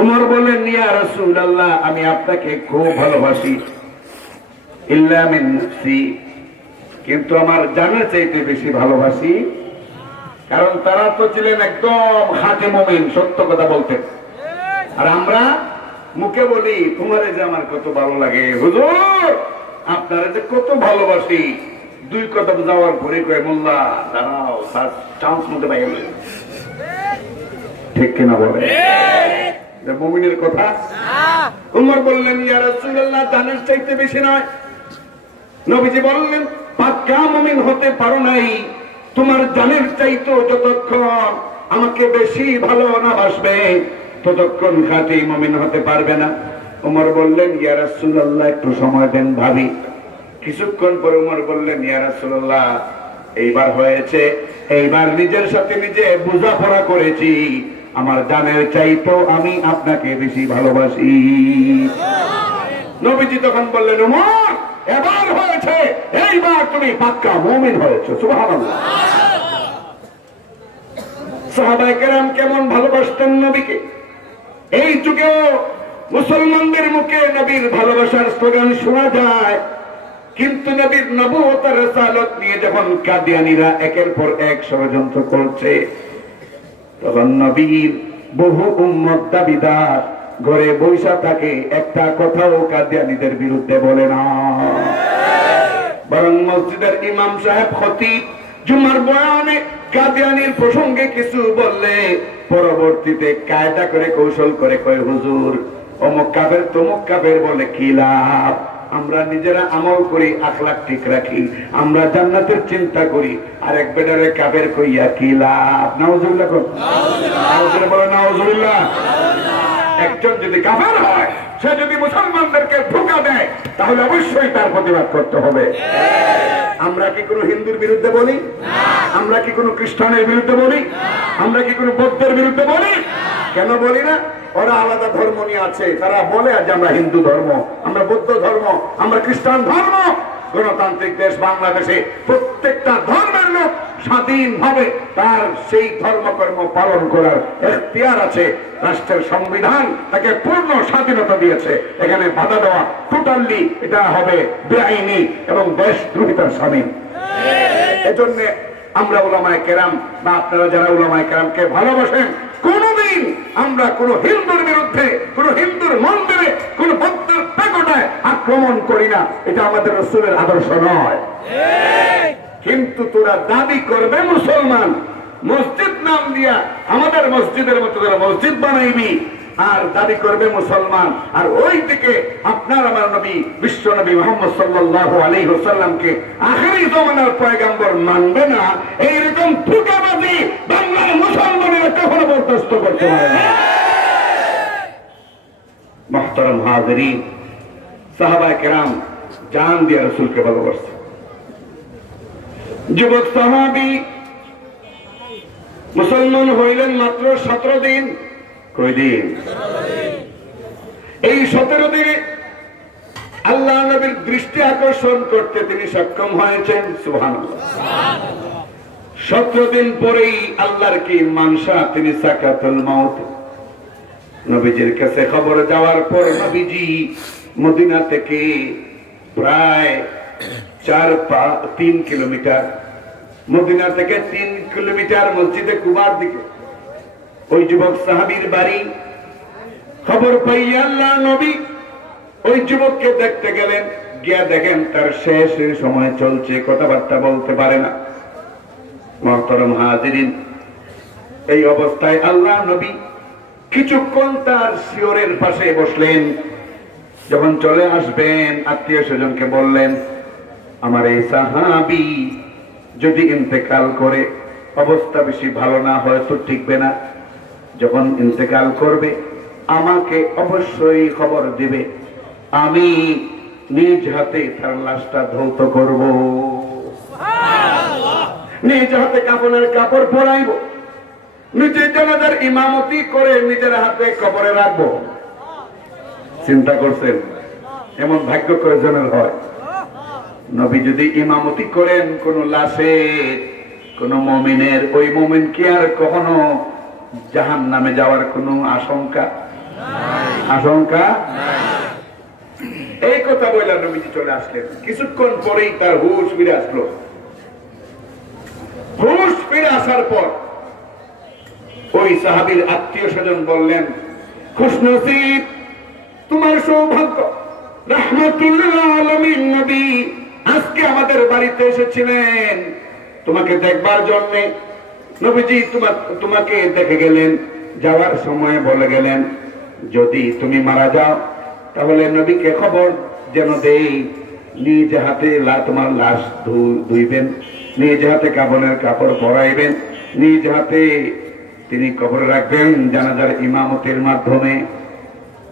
ওমর বললেন, ইয়া রাসূলুল্লাহ, আমি আপনাকে খুব ভালোবাসি। ইল্লা মিন নাফসি, কিন্তু আমার জানের চাইতে বেশি ভালোবাসি, কারণ তারা তো ছিলেন একদম খাঁটি মুমিন, সত্য কথা বলতেন। আর আমরা মুখে বলি তোমারে যে আমার কত ভালো লাগে হুজুর, আপনারা যে কত ভালোবাসি, দুই কদম যাওয়ার পরে কয়ে মোল্লা দাঁড়াও চান্স মধ্যে পাই গেল। ঠিক কিনা বলে মুমিনের কথা? উমর বললেন ইয়া রাসূলুল্লাহ, জানের চাইতে বেশি নয়। নবীজি বললেন পাক্কা মুমিন হতে পারো নাই, তোমার জানের চাইতো যতক্ষণ আমাকে বেশি ভালো না বাসবে ততক্ষণ খাঁটি মুমিন হতে পারবে না। উমর বললেন ইয়া রাসূলুল্লাহ, একটু সময় দেন ভাবি। কিছুক্ষণ পরে উমর বললেন ইয়া রাসূলুল্লাহ, এইবার হয়েছে, এইবার নিজের সাথে নিজে বোঝাপড়া করেছি, আমার জানের চাইতো আমি আপনাকে বেশি ভালোবাসি। নবীজি তখন বললেন উমর, এবার হয়েছে, এইবার তুমি পাক্কা মুমিন হয়েছো। সুবহানাল্লাহ। সাহাবায়ে কেরাম কেমন ভালোবাসতেন নবীকে। এই যুগেও মুসলমানদের মুখে নবীর ভালোবাসার স্লোগান শোনা যায়, কিন্তু নবীর নবুয়ত আর রিসালাত নিয়ে যখন কাদিয়ানীরা একের পর এক ষড়যন্ত্র করছে, তখন নবীর বহু উম্মত দাবিদার ঘরে বৈশা থাকে, একটা কথাও কাদিয়ানীদের বিরুদ্ধে বলে না। বরং মসজিদের ইমাম সাহেব খতিব জুমার বয়ানে কাদিয়ানীর প্রসঙ্গে কিছু বললে পরবর্তীতে কায়দা করে কৌশল করে কয় হুজুর অমুক কাফের তমুক কাফের বলে কি লাভ, আমরা নিজেরা আমল করি, আখলাক ঠিক রাখি, আমরা জান্নাতের চিন্তা করি, আর এক বেটারে কাফের কইয়া কি লাভ। নাউজুবিল্লাহ কোন নাউজুবিল্লাহ বলে নাউজুবিল্লাহ। একজন যদি কাফের হয়, সে যদি মুসলমানদেরকে ধোঁকা দেয়, তাহলে অবশ্যই তার প্রতিবাদ করতে হবে। আমরা কি কোনো হিন্দুর বিরুদ্ধে বলি? আমরা কি কোনো খ্রিস্টানের বিরুদ্ধে বলি? আমরা কি কোনো বৌদ্ধের বিরুদ্ধে বলি? কেন বলি না? ওরা আলাদা ধর্ম নিয়ে আছে, তারা বলে যে আমরা হিন্দু ধর্ম, আমরা বৌদ্ধ ধর্ম, আমরা খ্রিস্টান ধর্ম। গণতান্ত্রিক দেশ বাংলাদেশে প্রত্যেকটা ধর্মের লোক স্বাধীনভাবে তার সেই ধর্মকর্ম পালন করার এখতিয়ার আছে। রাষ্ট্রের সংবিধান তাকে পূর্ণ স্বাধীনতা দিয়েছে, এখানে বাধা দেওয়া টোটালি এটা হবে বেআইনি এবং দেশদ্রোহিতার শামিল। এজন্য আমরা উলামায়ে কেরাম বা আপনারা যারা উলামায়ে কেরামকে ভালোবাসেন, কোনদিন আমরা কোন হিন্দুর বিরুদ্ধে, কোন হিন্দুর মন্দিরে, কোন বৌদ্ধের পেগোডায় আক্রমণ করি না। এটা আমাদের রাসূলের আদর্শ নয়। কিন্তু তোরা দাবি করবে মুসলমান, মসজিদ নাম দিয়া আমাদের মসজিদের মতো করে মসজিদ বানাইবি, আর দাবি করবে মুসলমান, আর ওই দিকে আপনার আমার নবী বিশ্ব নবী মুহাম্মদ সাল্লাল্লাহু আলাইহি ওয়াসাল্লামকে আখেরি জামানার পয়গম্বর মানবে না। এইরকম ধোঁকাবাজি বাংলার মুসলমানেরা কখনো বরদাস্ত করতে পারে না। মুহতারাম হাজিরিন, সাহাবায়ে কেরাম জান দিয়ে রাসূলকে ভালোবাসতেন। যুবক সাহাবী মুসলমান হইলেন মাত্র 17 দিন। কয়দিন? এই 17 দিনে আল্লাহ নবীর দৃষ্টি আকর্ষণ করতে তিনি সক্ষম হয়েছেন। সুবহানাল্লাহ। 17 দিন পরেই আল্লাহর কি মানসা, তিনি সাকাতুল মাউত। নবীজির কাছে খবর যাওয়ার পর নবীজি মদিনা থেকে প্রায় 3 কিলোমিটার, মদিনা থেকে 3 কিলোমিটার মসজিদে কুবার দিকে ওই যুবক সাহাবীর বাড়ি। খবর পাইয়া আল্লাহ নবী ওই যুবককে দেখতে গেলেন, গিয়া দেখেন তার শেষ সময় চলছে, কথাবার্তা বলতে পারে না। মুহতারাম হাজিরিন, এই অবস্থায় আল্লাহ নবী কিছুক্ষণ তার শিয়রের পাশে বসলেন। যখন চলে আসবেন আত্মীয় স্বজনকে বললেন, আমার এই সাহাবী যদি ইন্তেকাল করে, অবস্থা বেশি ভালো না হয় তো টিকবে না, যখন ইন্তেকাল করবে আমাকে অবশ্যই খবর দিবে, আমি নিজ হাতে তার লাশটা ধৌত করব, নিজ হাতে কাফনের কাপড় পরাইব, নিজের জানাজার ইমামতি করে নিজের হাতে কবরে রাখবো। চিন্তা করছেন এমন ভাগ্য কয়জনের হয়? নবী যদি ইমামতি করেন কোন লাশের, কোন মুমিনের, ওই মুমিন কি আর কখনো জাহান্নামে যাওয়ার কোন আশঙ্কা? এই কথা বললেন, নবীজি চলে আসলেন। কিছুক্ষণ পরেই তার হুঁশ ফিরে আসলো। হুঁশ ফিরে আসার পর ওই সাহাবীর আত্মীয় স্বজন বললেন, খুশনসিব, তোমার সৌভাগ্য, রাহমাতুল্লিল আলামিন নবী আজকে আমাদের বাড়িতে এসেছিলেন তোমাকে দেখবার জন্য। নবীজি তোমাকে দেখে গেলেন, যাওয়ার সময় বলে গেলেন, যদি তুমি মারা যাও তাহলে নবীকে খবর যেন দেই, নিজ হাতে তোমার লাশ ধুইবেন, নিজ হাতে কাফনের কাপড় পরাইবেন, নিজ হাতে তিনি কবরে রাখবেন জানাজার ইমামতের মাধ্যমে।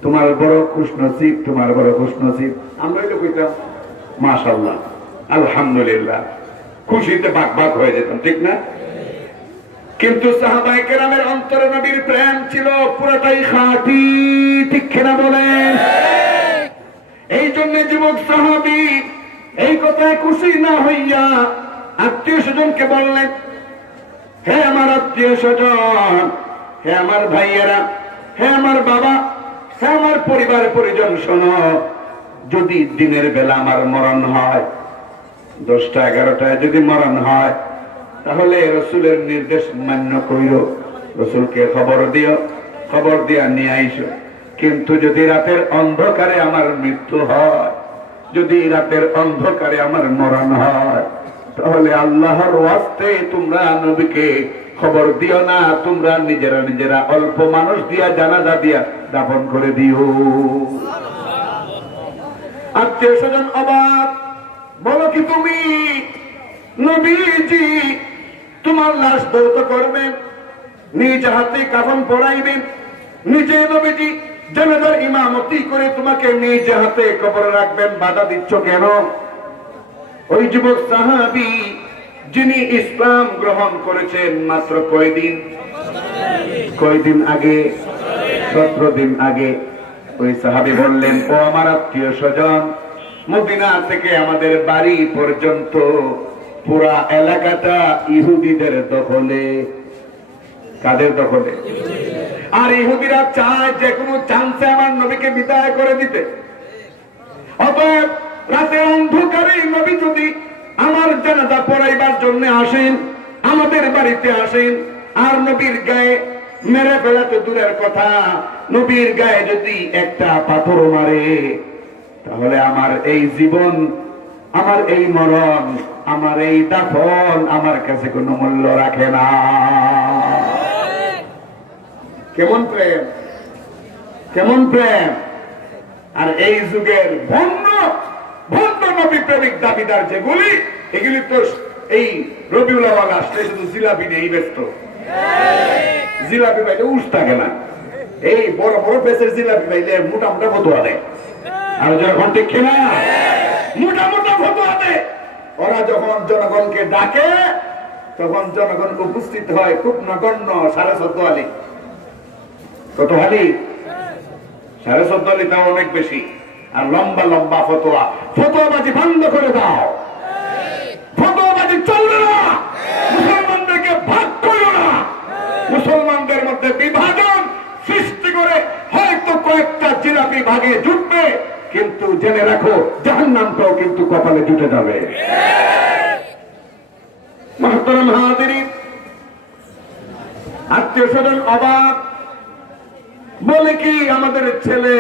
তোমার বড় খুশনসিব, তোমার বড় খুশনসিব। আমরা তো কইতাম মাশাআল্লাহ, আলহামদুলিল্লাহ, খুশিতে বাক হয়ে যেতাম, ঠিক না? কিন্তু সাহাবায়ে কেরামের অন্তরে নবীর প্রেম ছিল পুরোটাই খাঁটি, ঠিক কিনা বলেন? এই জন্য যুবক সাহাবী এই কথায় খুশি না হইয়া আত্মীয় স্বজনকে বললেন, হে আমার আত্মীয় স্বজন, হে আমার ভাইয়েরা, হে আমার বাবা, হে আমার পরিবার পরিজন, শোনো, যদি দিনের বেলা আমার মরণ হয়, 10টা 11টায় যদি মরণ হয়, তাহলে রসুলের নির্দেশ মান্য কইরো, রসুলকে খবর দিও, খবর দিয়া নিয়ে আইসো। কিন্তু যদি রাতের অন্ধকারে আমার মৃত্যু হয়, যদি রাতের অন্ধকারে আমার মরণ হয়, তাহলে আল্লাহর ওয়াস্তে তোমরা নবীকে খবর দিও না, তোমরা নিজেরা অল্প মানুষ দিয়া জানাজা দিয়া দাফন করে দিও। আত্মীয় স্বজন অবাক, বলো কি তুমি নবীজি তোমার লাশ দৌত করবেন, নিজ হাতে কাফন পরাইবেন, নিজে নবীজি জানাজার ইমামতি করে তোমাকে নিজ হাতে কবরে রাখবেন, বাধা দিচ্ছ কেন? ওই যুবক সাহাবী যিনি ইসলাম গ্রহণ করেছেন মাত্র কয়দিন আগে, 17 দিন আগে, ওই সাহাবী বললেন, ও আমার আত্মীয় স্বজন, মদিনা থেকে আমাদের বাড়ি পর্যন্ত পুরা এলাকাটা ইহুদিদের দখলে। কাদের দখলে? আর ইহুদিরা চায় যে কোনো চান্সে আমার নবীকে বিদায় করে দিতে। অতএব রাতের অন্ধকারে নবী যদি আমার জানাজা পড়াইবার জন্য আসেন, আমাদের বাড়িতে আসেন, আর নবীর গায়ে মেরে ফেলা তো দূরের কথা, নবীর গায়ে যদি একটা পাথর মারে, তাহলে আমার এই জীবন, আমার এই মরণ, আমার এই দাফন আমার কাছে কোনো মূল্য রাখে না। কেমন প্রেম, কেমন প্রেম! আর এই যুগের ভণ্ড নবী প্রেমিক দাবিদার যেগুলি, এগুলি তো এই রবিউল আউয়াল আসলে শুধু জিলাপি নিয়েই ব্যস্ত। জিলাপি পাইলে উস থাকে না, এই বড় বড় পেসের জিলাপি পাইলে মোটা মোটা ফতোয়া দেয়। আর যখন ঠিক কিনা মোটা মোটা ফতোয়া দেয়, ওরা যখন জনগণকে ডাকে তখন জনগণ উপস্থিত হয় খুব নগণ্য 14.5 আলি। কত হালি? 14.5 আলি, তাও অনেক বেশি। আর লম্বা লম্বা ফতোয়া। ফতোয়াবাজি বন্ধ করে দাও, ফতোয়াবাজি চলবে না, মুসলমানদেরকে ভাগ করো না, মুসলমানদের মধ্যে বিভাজন সৃষ্টি করে হয়তো কয়েকটা জিলাপি ভাগে জুটবে, কিন্তু জেনে রাখো জাহান্নামটাও কিন্তু কপালে জুটে যাবে। মুহতারাম হাজিরিন, আত্মীয় স্বজন অবাক, বলে কি আমাদের ছেলে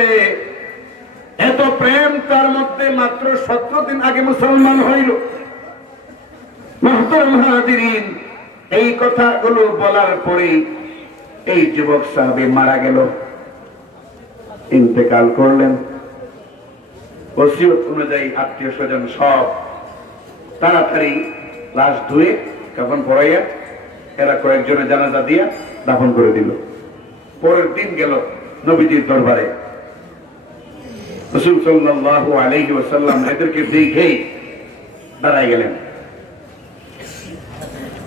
এত প্রেম, তার মধ্যে মাত্র 17 দিন আগে মুসলমান হইল। মুহতারাম হাজিরিন, এই কথাগুলো বলার পরে এই যুবক সাহাবী মারা গেল, ইন্তেকাল করলেন। ওসিয়ত অনুযায়ী আত্মীয় স্বজন সব তাড়াতাড়ি লাশ ধুয়ে কাফন পরাইয়া এরা কয়েকজনের জানাজা দিয়া দাফন করে দিল। পরের দিন গেল নবীজির দরবারে। রাসূল সাল্লাল্লাহু আলাইহি ওয়াসাল্লাম এদেরকে দেখেই দাঁড়ায় গেলেন,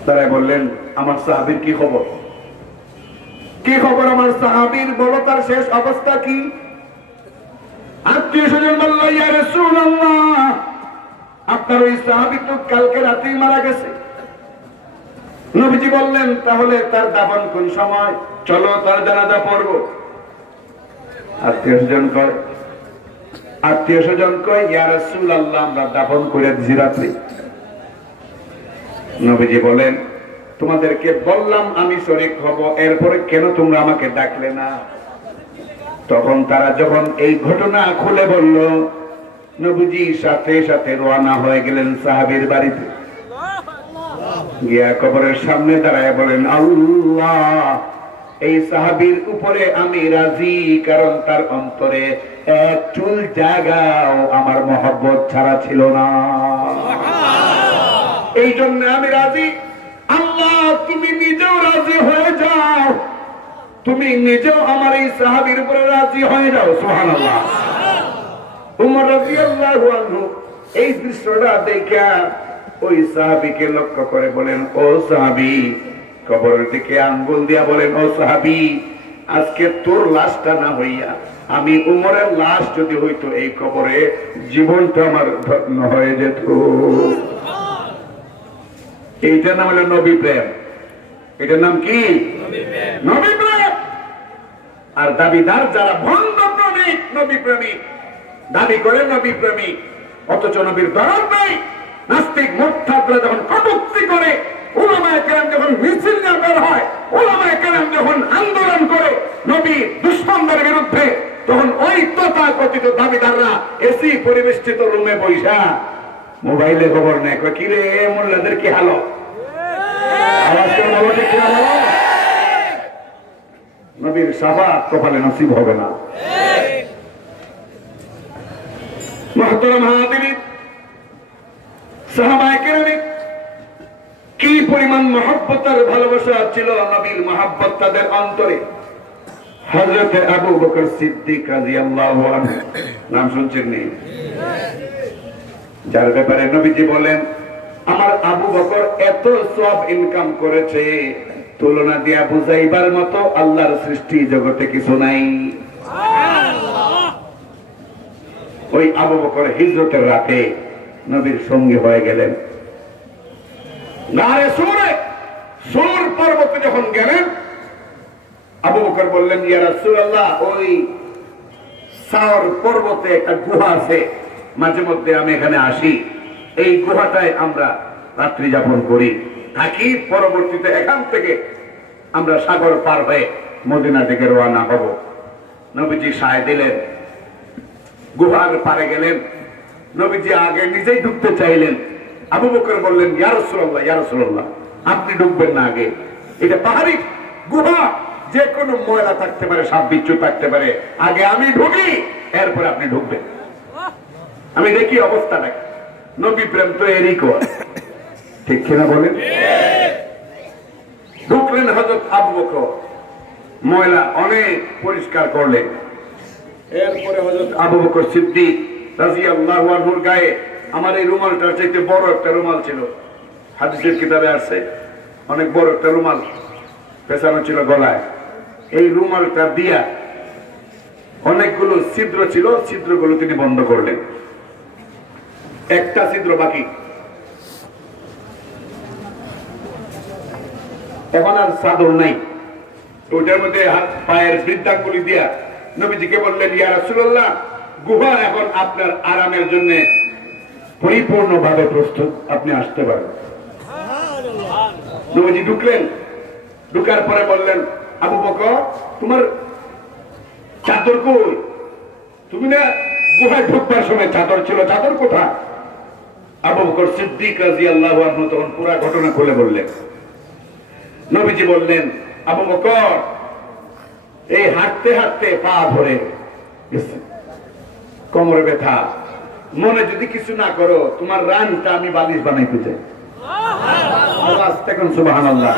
দাঁড়ায় বললেন, আমার সাহাবীর কি খবর? কি খবর আমার সাহাবীর? বলো তার শেষ অবস্থা কি? আত্মীয় স্বজন বলল, ইয়া রাসূলুল্লাহ, আপনার ওই সাহাবী তো কালকে রাতেই মারা গেছে। নবীজি বললেন, তাহলে তার দাফন কোন সময়? চলো তার জানাজা পড়ব। আত্মীয় স্বজন কয়, আত্মীয় স্বজন কয় ইয়া রাসূলুল্লাহ আমরা দাফন করে দিছি রাত্রে। নবীজি বলেন তোমাদেরকে বললাম আমি শরীক হব, এরপরে কেন তোমরা আমাকে ডাকলে না? তখন তারা যখন এই ঘটনা খুলে বলল, নবীজি সাথে সাথে রওনা হয়ে গেলেন সাহাবীর বাড়িতে। গিয়া কবরের সামনে দাঁড়ায় বলেন, আল্লাহ এই সাহাবীর উপরে আমি রাজি, কারণ তার অন্তরে এক চুল জায়গাও আমার মহব্বত ছাড়া ছিল না, এই জন্য আমি রাজি। আল্লাহ তুমি নিজেও রাজি হয়ে যাও, তুমি নিজেও আমার এই সাহাবীর উপরে রাজি হয়ে যাও। সুবহানাল্লাহ। উমর রাদিয়াল্লাহু আনহু এই দৃশ্যটা দেখা ওই সাহাবীকে লক্ষ্য করে বলেন, ও সাহাবী, কবরের দিকে আঙ্গুল দিয়া বলেন, ও সাহাবী, আজকে তোর লাশটা না হইয়া আমি উমরের লাশ যদি হইতো এই কবরে, জীবনটা আমার ধন্য হয়ে যেত। এইটার নাম হলো নবী প্রেম। এটার নাম কি? নবী প্রেম। আর দাবিদার যারা ভণ্ড প্রেমিক, নবী প্রেমিক দাবি করে, নবী প্রেমিক, অথচ নবীর দরদ নাই। নাস্তিক মুরতাদরা যখন কটূক্তি করে, উলামায়ে কেরাম যখন মিছিল নিয়ে বের হয়, উলামায়ে কেরাম যখন আন্দোলন করে নবী দুশমনদের বিরুদ্ধে, তখন ওই তথাকথিত দাবিদাররা এসি পরিবেষ্টিত রুমে বৈশা মোবাইলে খবর নেয়, কি রে মোল্লাদের কি হালত, আওয়াজ করে বলো ঠিক কিনা বলো। নবীর শাফাত কপালে নসিব হবে না। মুহতারাম হাজিরিন, সাহাবায়ে কেরাম কি পরিমাণ মহব্বত আর ভালোবাসা ছিল নবীর মহব্বত তাদের অন্তরে। হযরত আবু বকর সিদ্দিক রাদিয়াল্লাহু আনহু নাম শুনছেন নি? যার ব্যাপারে নবীজি বলেন, আমার আবু বকর এত সওয়াব ইনকাম করেছে, তুলনা দিয়া বুঝাইবার মতো আল্লাহর সৃষ্টি জগতে কিছু নাই। ওই আবু বকর হিজরতের রাতে নবীর সঙ্গী হয়ে গেলেন। গায়ে সূর পর্বতে যখন গেলেন, আবু বকর বললেন, ইয়া রাসূলুল্লাহ, ওই সাওর পর্বতে একটা গুহা আছে, মাঝে মধ্যে আমি এখানে আসি, এই গুহাটায় আমরা রাত্রি যাপন করি, থাকি, পরবর্তীতে এখান থেকে আমরা সাগর পার হয়ে মদিনা থেকে রওনা হব। নবীজি সায় দিলেন, গুহার পারে গেলেন। নবীজি আগে নিজেই ঢুকতে চাইলেন। আবু বকর বললেন, ইয়া রাসূলুল্লাহ, ইয়া রাসূলুল্লাহ, আপনি ঢুকবেন না আগে, এটা পাহাড়ি গুহা, যে কোনো ময়লা থাকতে পারে, সাপ বিচ্ছু থাকতে পারে, আগে আমি ঢুকি, এরপরে আপনি ঢুকবেন, আমি দেখি অবস্থাটা। নবী প্রেম তো এরই কর, ঠিক কিনা বলেন? ঢুকলেন হযরত আবু বকর, ময়লা অনেক পরিষ্কার করলেন। এরপরে হযরত আবু বকর সিদ্দিক রাদিয়াল্লাহু আনহুর গায়ে আমার এই রুমালটার চাইতে বড় একটা রুমাল ছিল, হাদিসের কিতাবে আছে, অনেক বড় একটা রুমাল পেছানো ছিল গলায়। এই রুমালটা দিয়া অনেকগুলো ছিদ্র ছিল, ছিদ্রগুলো তিনি বন্ধ করলেন, একটা ছিদ্র বাকি। এখন আর চাদর নাই, ওটার মধ্যে হাত পায়ের বৃদ্ধাঙ্গুলি দিয়া নবীজিকে বললেন, ইয়া রাসূলুল্লাহ, গুহা এখন আপনার আরামের জন্য পরিপূর্ণভাবে প্রস্তুত, আপনি আসতে পারেন। নবীজি ঢুকলেন, ঢুকার পরে বললেন, আবু বকর, তোমার চাদর কই? তুমি না গুহায় ঢুকবার সময় চাদর ছিল, চাদর কোথায়? আবু বকর সিদ্দিক রাদিয়াল্লাহু আনহু তখন পুরো ঘটনা খুলে বললেন। নবীজি বললেন, আবু বকর, এই হাঁটতে হাঁটতে পা ধরে গেছে, কোমরে ব্যথা, মনে যদি কিছু না করো, তোমার রানটা আমি বালিশ বানাইতে চাই। সুবহানাল্লাহ।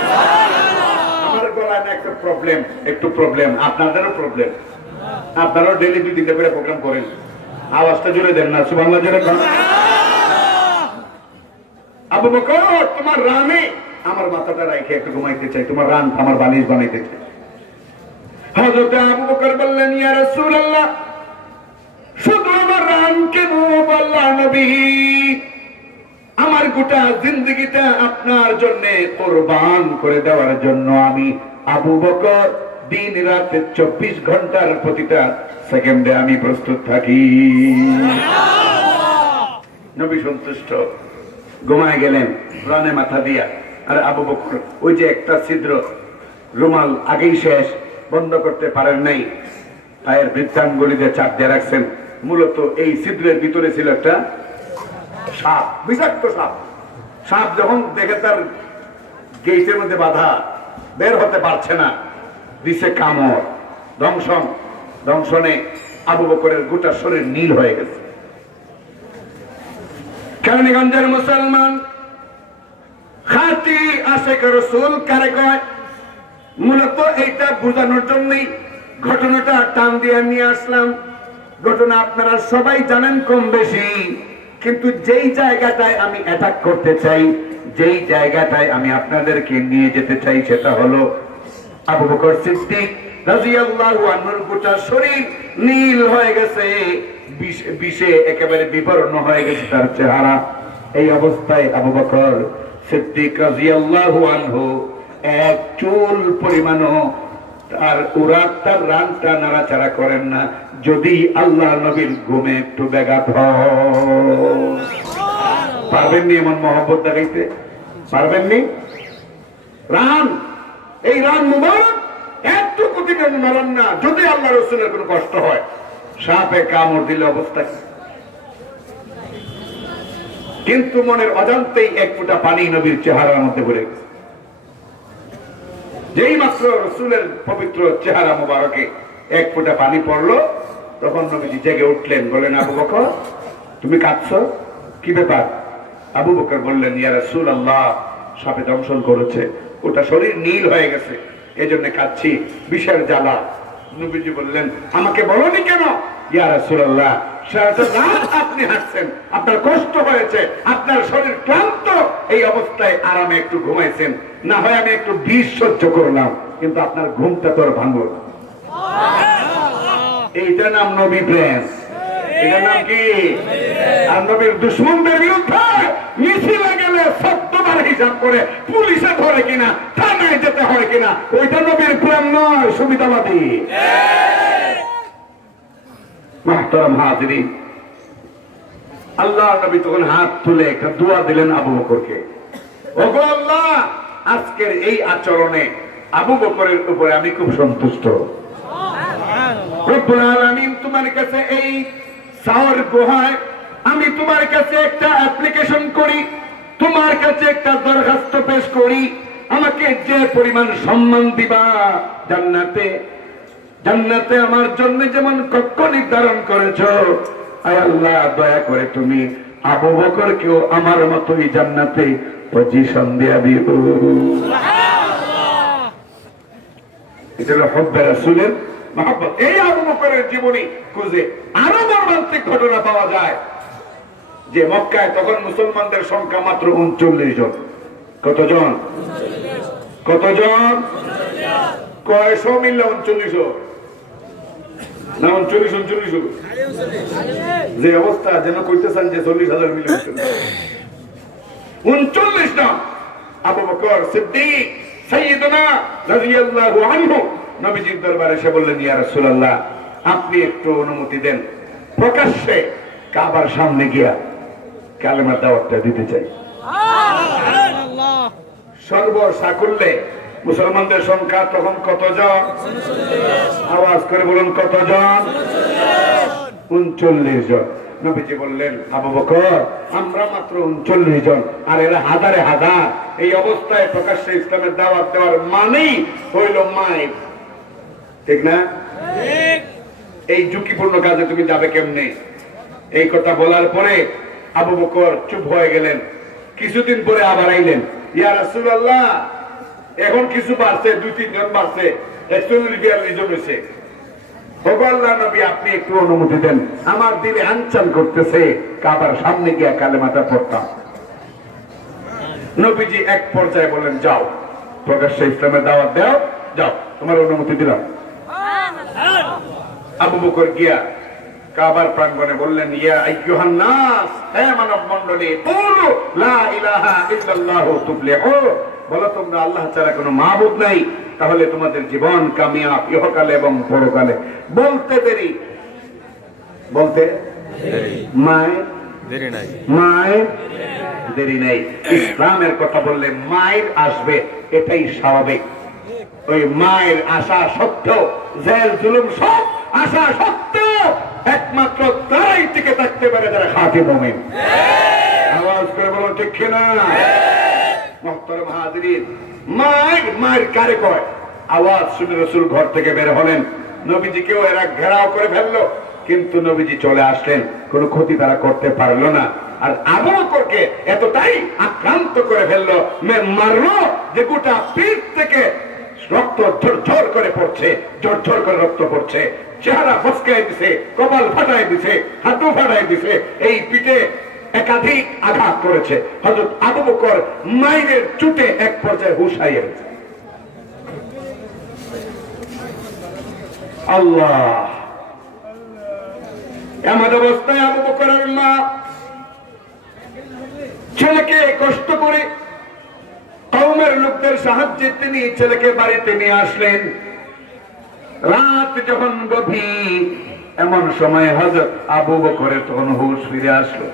আমার গলায় না একটু প্রবলেম, আপনাদেরও প্রবলেম, আপনারাও ডেইলি 2-3টা করে প্রোগ্রাম করেন, আওয়াজটা জোরে দেন না, সুবহানাল্লাহ জোরে করেন। আবু বকর, তোমার রানে আমার মাথাটা রাখে একটু ঘুমাইতে চাই, তোমার রান আমার বালিশ বানাইতে চাই। হযরত আবু বকর বললেন, ইয়া রাসূলুল্লাহ, শুধু আমার রান কেন, আল্লাহর নবী, আমার গোটা জিন্দেগিটা আপনার জন্য কুরবান করে দেওয়ার জন্য আমি আবু বকর দিন রাতে 24 ঘন্টার প্রতিটা সেকেন্ডে আমি প্রস্তুত থাকি। নবী সন্তুষ্ট, ঘুমায় গেলেন রানে মাথা দিয়া। আর আবু বকর ওই যে একটা ছিদ্র রুমাল আগেই শেষ, বন্ধ করতে পারেন নাই, পায়ের বৃত্তাঙ্গুলিতে চাপ দিয়ে রাখছেন। মূলত এই ছিদ্রের ভিতরে ছিল একটা সাপ, বিষাক্ত সাপ। সাপ যখন দেখে তার গেটের মধ্যে বাধা, বের হতে পারছে না, দিছে কামড়, দংশনে আবু বকরের গোটা শরীর নীল হয়ে গেছে। কেরানীগঞ্জের মুসলমান খাঁটি আশিক রাসূল কারে কয়, মূলত এইটা বোঝানোর জন্যই ঘটনাটা টান দিয়ে নিয়ে আসলাম। ঘটনা আপনারা সবাই জানেন কম বেশি, কিন্তু যেই জায়গাটায় আমি অ্যাটাক করতে চাই, যেই জায়গাটায় আমি আপনাদেরকে নিয়ে যেতে চাই, সেটা হলো আবু বকর সিদ্দিক রাদিয়াল্লাহু আনহুর গোটা শরীর নীল হয়ে গেছে, বিষে একেবারে বিবর্ণ হয়ে গেছে তার চেহারা। এই অবস্থায় আবু বকর সিদ্দিক রাদিয়াল্লাহু আনহু এক চুল পরিমাণও তার রানটা নাড়াচাড়া করেন না, যদি আল্লাহ নবীর ঘুমে একটু ব্যাঘাত হয়। পারবেননি এমন মহব্বত দেখাইতে? পারবেননি? এই রান মুবারক এত কোটিকে মারান না, যদি আল্লাহ রাসূলের কোনো কষ্ট হয়। সাপে কামড় দিলে অবস্থা কি? কিন্তু মনের অজান্তেই এক ফোঁটা পানি নবীর চেহারার মধ্যে ভরে গেছে। যেই মাত্র রাসূলের পবিত্র চেহারা মুবারকে এক ফোঁটা পানি পড়লো, তখন নবীজি জেগে উঠলেন, বলেন আবু বকর তুমি কাঁদছো, কি ব্যাপার? আবু বকর বললেন, ইয়া রাসূলুল্লাহ, সাপে দংশন করেছে, ওটা শরীর নীল হয়ে গেছে, এজন্য কাঁদছি, বিষের জ্বালা। নবীজি বললেন, আমাকে বলনি কেন? ইয়া রাসূলুল্লাহ, সারাটা রাত আপনি হাঁটছেন, আপনার কষ্ট হয়েছে, আপনার শরীর ক্লান্ত, এই অবস্থায় আরামে একটু ঘুমাইছেন, না হয় আমি একটু বিষ সহ্য করলাম, কিন্তু আপনার ঘুমটা তো আর ভাঙলো না। এইটার নাম নবী প্রেম। এটার নাম কি? আর নবীর দুশমনদের বিরুদ্ধে মিছিলে গেলে ১৪ বার হিসাব করে পুলিশে ধরে কিনা, থানায় যেতে হয় কিনা, ওইটা নবীর প্রেম নয়, সুবিধাবাদী। মুহতারাম হাজিরিন, আল্লাহ নবী তখন হাত তুলে একটা দোয়া দিলেন আবু বকরকে, ওগো আল্লাহ, আজকের এই আচরণে আবু বকরের উপরে আমি খুব সন্তুষ্ট। রব্বুল আলামিন, তোমার কাছে এই সাওর গুহায় আমি তোমার কাছে একটা অ্যাপ্লিকেশন করি, তোমার কাছে একটা দরখাস্ত পেশ করি, আমাকে যে পরিমাণ সম্মান দিবা জান্নাতে আমার জন্য যেমন কক্ষ নির্ধারণ করেছো, আয় আল্লাহ, দয়া করে তুমি আবু বকরকেও আমার মতোই জান্নাতে পজিশন দেয়া দিও। এটা হলো হুব্বে রাসূলের মহব্বত। এই আবু বকরের জীবনী খুঁজে আরো মর্মান্তিক ঘটনা পাওয়া যায় যে মক্কায় তখন মুসলমানদের সংখ্যা মাত্র ৩৯ জন। কতজন? কয়শো মিললে ৩৯ না? ৩৯ যে অবস্থা, যেন কইতেছেন যে ৪০,০০০ মিলে ৩৯ জন। আবু বকর সিদ্দিক সাইয়্যিদুনা রাদিয়াল্লাহু আনহু নবীজির দরবারে এসে বললেন, ইয়া রাসূলুল্লাহ, আপনি একটু অনুমতি দেন, প্রকাশ্যে কাবার সামনে গিয়া কালেমার দাওয়াতটা দিতে চাই। সর্বসাকুল্যে মুসলমানদের সংখ্যা তখন কতজন? আওয়াজ করে বলুন, কতজন? ৩৯ জন। নবীজি বললেন, আবু বকর, আমরা মাত্র ৩৯ জন, আর এরা হাজারে হাজার। এই অবস্থায় প্রকাশ্যে ইসলামের দাওয়াত দেওয়ার মানেই হইল মাইক, ঠিক না? এই ঝুঁকিপূর্ণ কাজে তুমি যাবে কেমনে? এই কথা বলার পরে আবু বকর চুপ হয়ে গেলেন। কিছুদিন পরে আবার আইলেন, ইয়া রাসূলুল্লাহ, এখন কিছু বাড়ছে, ২-৩ জন বাড়ছে, ৪১-৪২ জন হয়েছে। আল্লাহ নবী, আপনি একটু অনুমতি দেন, আমার দিলে আনচান করতেছে কাবার সামনে গিয়া কালেমাটা পড়তাম। নবীজি এক পর্যায়ে বলেন, যাও, প্রকাশ্যে ইসলামের দাওয়াত দাও, যাও, তোমার অনুমতি দিলাম। আবু বকর গিয়া কাবার প্রাঙ্গণে বললেন, ইয়া আইয়ুহান নাস, হে মানব মণ্ডলী, কুলু লা ইলাহা ইল্লাল্লাহু তুফলিহু, বলো তোমরা আল্লাহ ছাড়া কোনো মাবুদ নাই, তাহলে তোমাদের জীবন কামিয়াব ইহকালে এবং পরকালে। বলতে দেরি, বলতে মায়ের দেরি নেই। ইসলামের কথা বললে মায়ের আসবে, এটাই স্বাভাবিক। ওই মায়ের আশা সত্ত্বেও, জেল জুলুম সব আশা সত্ত্বেও একমাত্র তারাই টিকে থাকতে পারে যারা খাঁটি মুমিন। আওয়াজ করে বলো ঠিক কিনা? মুহতারাম হাজিরিন, মায়ের কারে কয়? আওয়াজ শুনে রাসূল ঘর থেকে বের হলেন, নবীজিকেও এরা ঘেরাও করে ফেললো, কিন্তু নবীজি চলে আসলেন, কোনো ক্ষতি তারা করতে পারলো না। আর আবু বকরকে এতটাই আক্রান্ত করে ফেললো, মারলো যে গোটা পিঠ থেকে রক্ত ঝরঝর করে পড়ছে, ঝরঝর করে রক্ত পড়ছে, চেহারা ফসকায় দিছে, কপাল ফাটায় দিছে, হাঁটু ফাটায় দিছে, এই পিঠে একাধিক আঘাত করেছে। হযরত আবু বকর মাইরের চুটে এক পর্যায়ে হুঁশ হারিয়ে গেছে। আল্লাহ! এমন অবস্থায় আবু বকরের মা ছেলেকে কষ্ট করে কওমের লোকদের সাহায্যে তিনি ছেলেকে বাড়িতে নিয়ে আসলেন। রাত যখন গভীর, এমন সময় হযরত আবু বকরের তখন হুঁশ ফিরে আসলো।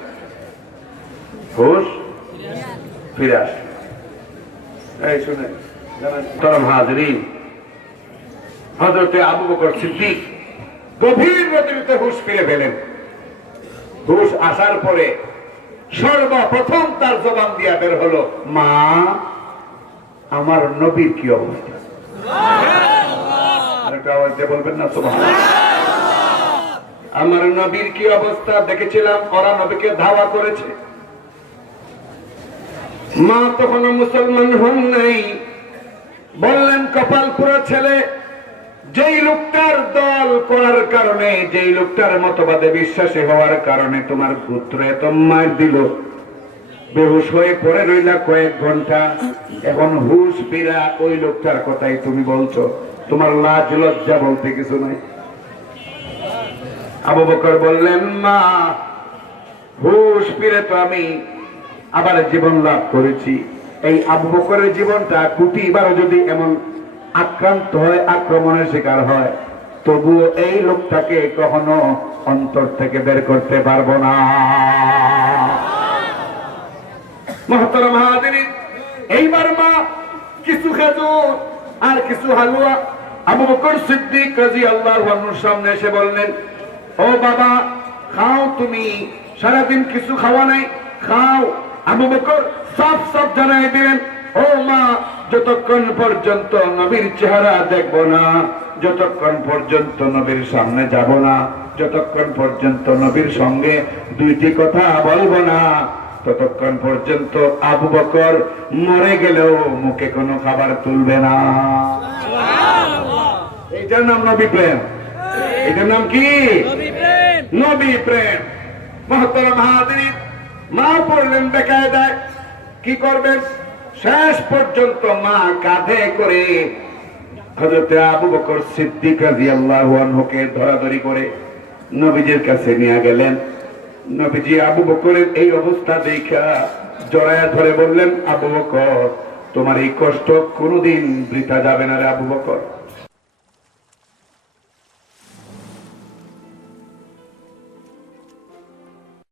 হুঁশ ফিরে আসলো। এই শুনে মুহতারাম হাজিরিন, হযরতে আবু বকর সিদ্দিক গভীর রাতে হুঁশ ফিরে পেলেন। হুঁশ আসার পরে সর্বপ্রথম তার জবান দিয়া বের হলো, মা, আমার নবীর কি অবস্থা? আরেকটা আওয়াজ দিয়ে বলবেন না সুবহানাল্লাহ? আমার নবীর কি অবস্থা? দেখেছিলাম ওরা নবীকে ধাওয়া করেছে। মা তখনও মুসলমান হন নাই। বললেন, কপাল পুরো ছেলে, যেই লোকটার দল করার কারণে, যেই লোকটার মতবাদে বিশ্বাসী হওয়ার কারণে তোমার পুত্র এত মার দিল, বেহুশ হয়ে পড়ে রইলা কয়েক ঘন্টা, এখন হুশ ফিরা ওই লোকটার কথাই তুমি বলছো, তোমার লাজ লজ্জা বলতে কিছু নাই? আবু বকর বললেন, মা, হুশ ফিরে তো আমি আবার জীবন লাভ করেছি। এই আবু বকরের জীবনটা কোটিবারও যদি এমন আক্রান্ত হয়, আক্রমণের শিকার হয়, তবুও এই লোকটাকে কখনো অন্তর থেকে বের করতে পারবো না। মুহতারাম হাজিরিন, এইবার মা কিছু খেজুর আর কিছু হালুয়া আবু বকর সিদ্দিক রাদিয়াল্লাহু আনহুর সামনে এসে বললেন, ও বাবা, খাও, তুমি সারাদিন কিছু খাওয়া নাই, খাও। আবু বকর সাফ সাফ জানাই দিলেন, ও মা, যতক্ষণ পর্যন্ত নবীর চেহারা দেখবো না, যতক্ষণ পর্যন্ত নবীর সামনে যাব না, যতক্ষণ পর্যন্ত নবীর সঙ্গে দুইটি কথা বলবো না, ততক্ষণ পর্যন্ত আবু বকর মরে গেলেও মুখে কোনো খাবার তুলবে না। এইটার নাম নবী প্রেম। এটার নাম কি? নবী প্রেম। মুহতারাম হাজিরিন, মা পড়লেন বেকায়দায়, কি করবেন? শেষ পর্যন্ত মা কাঁধে করে হযরতে আবু বকর সিদ্দিক রাদিয়াল্লাহু আনহুকে ধরাধরি করে নবীজির কাছে নিয়ে গেলেন। নবীজি আবু বকরের এই অবস্থা দেখা জড়ায়া ধরে বললেন, আবু বকর, তোমার এই কষ্ট কোনোদিন বৃথা যাবে না রে আবু বকর।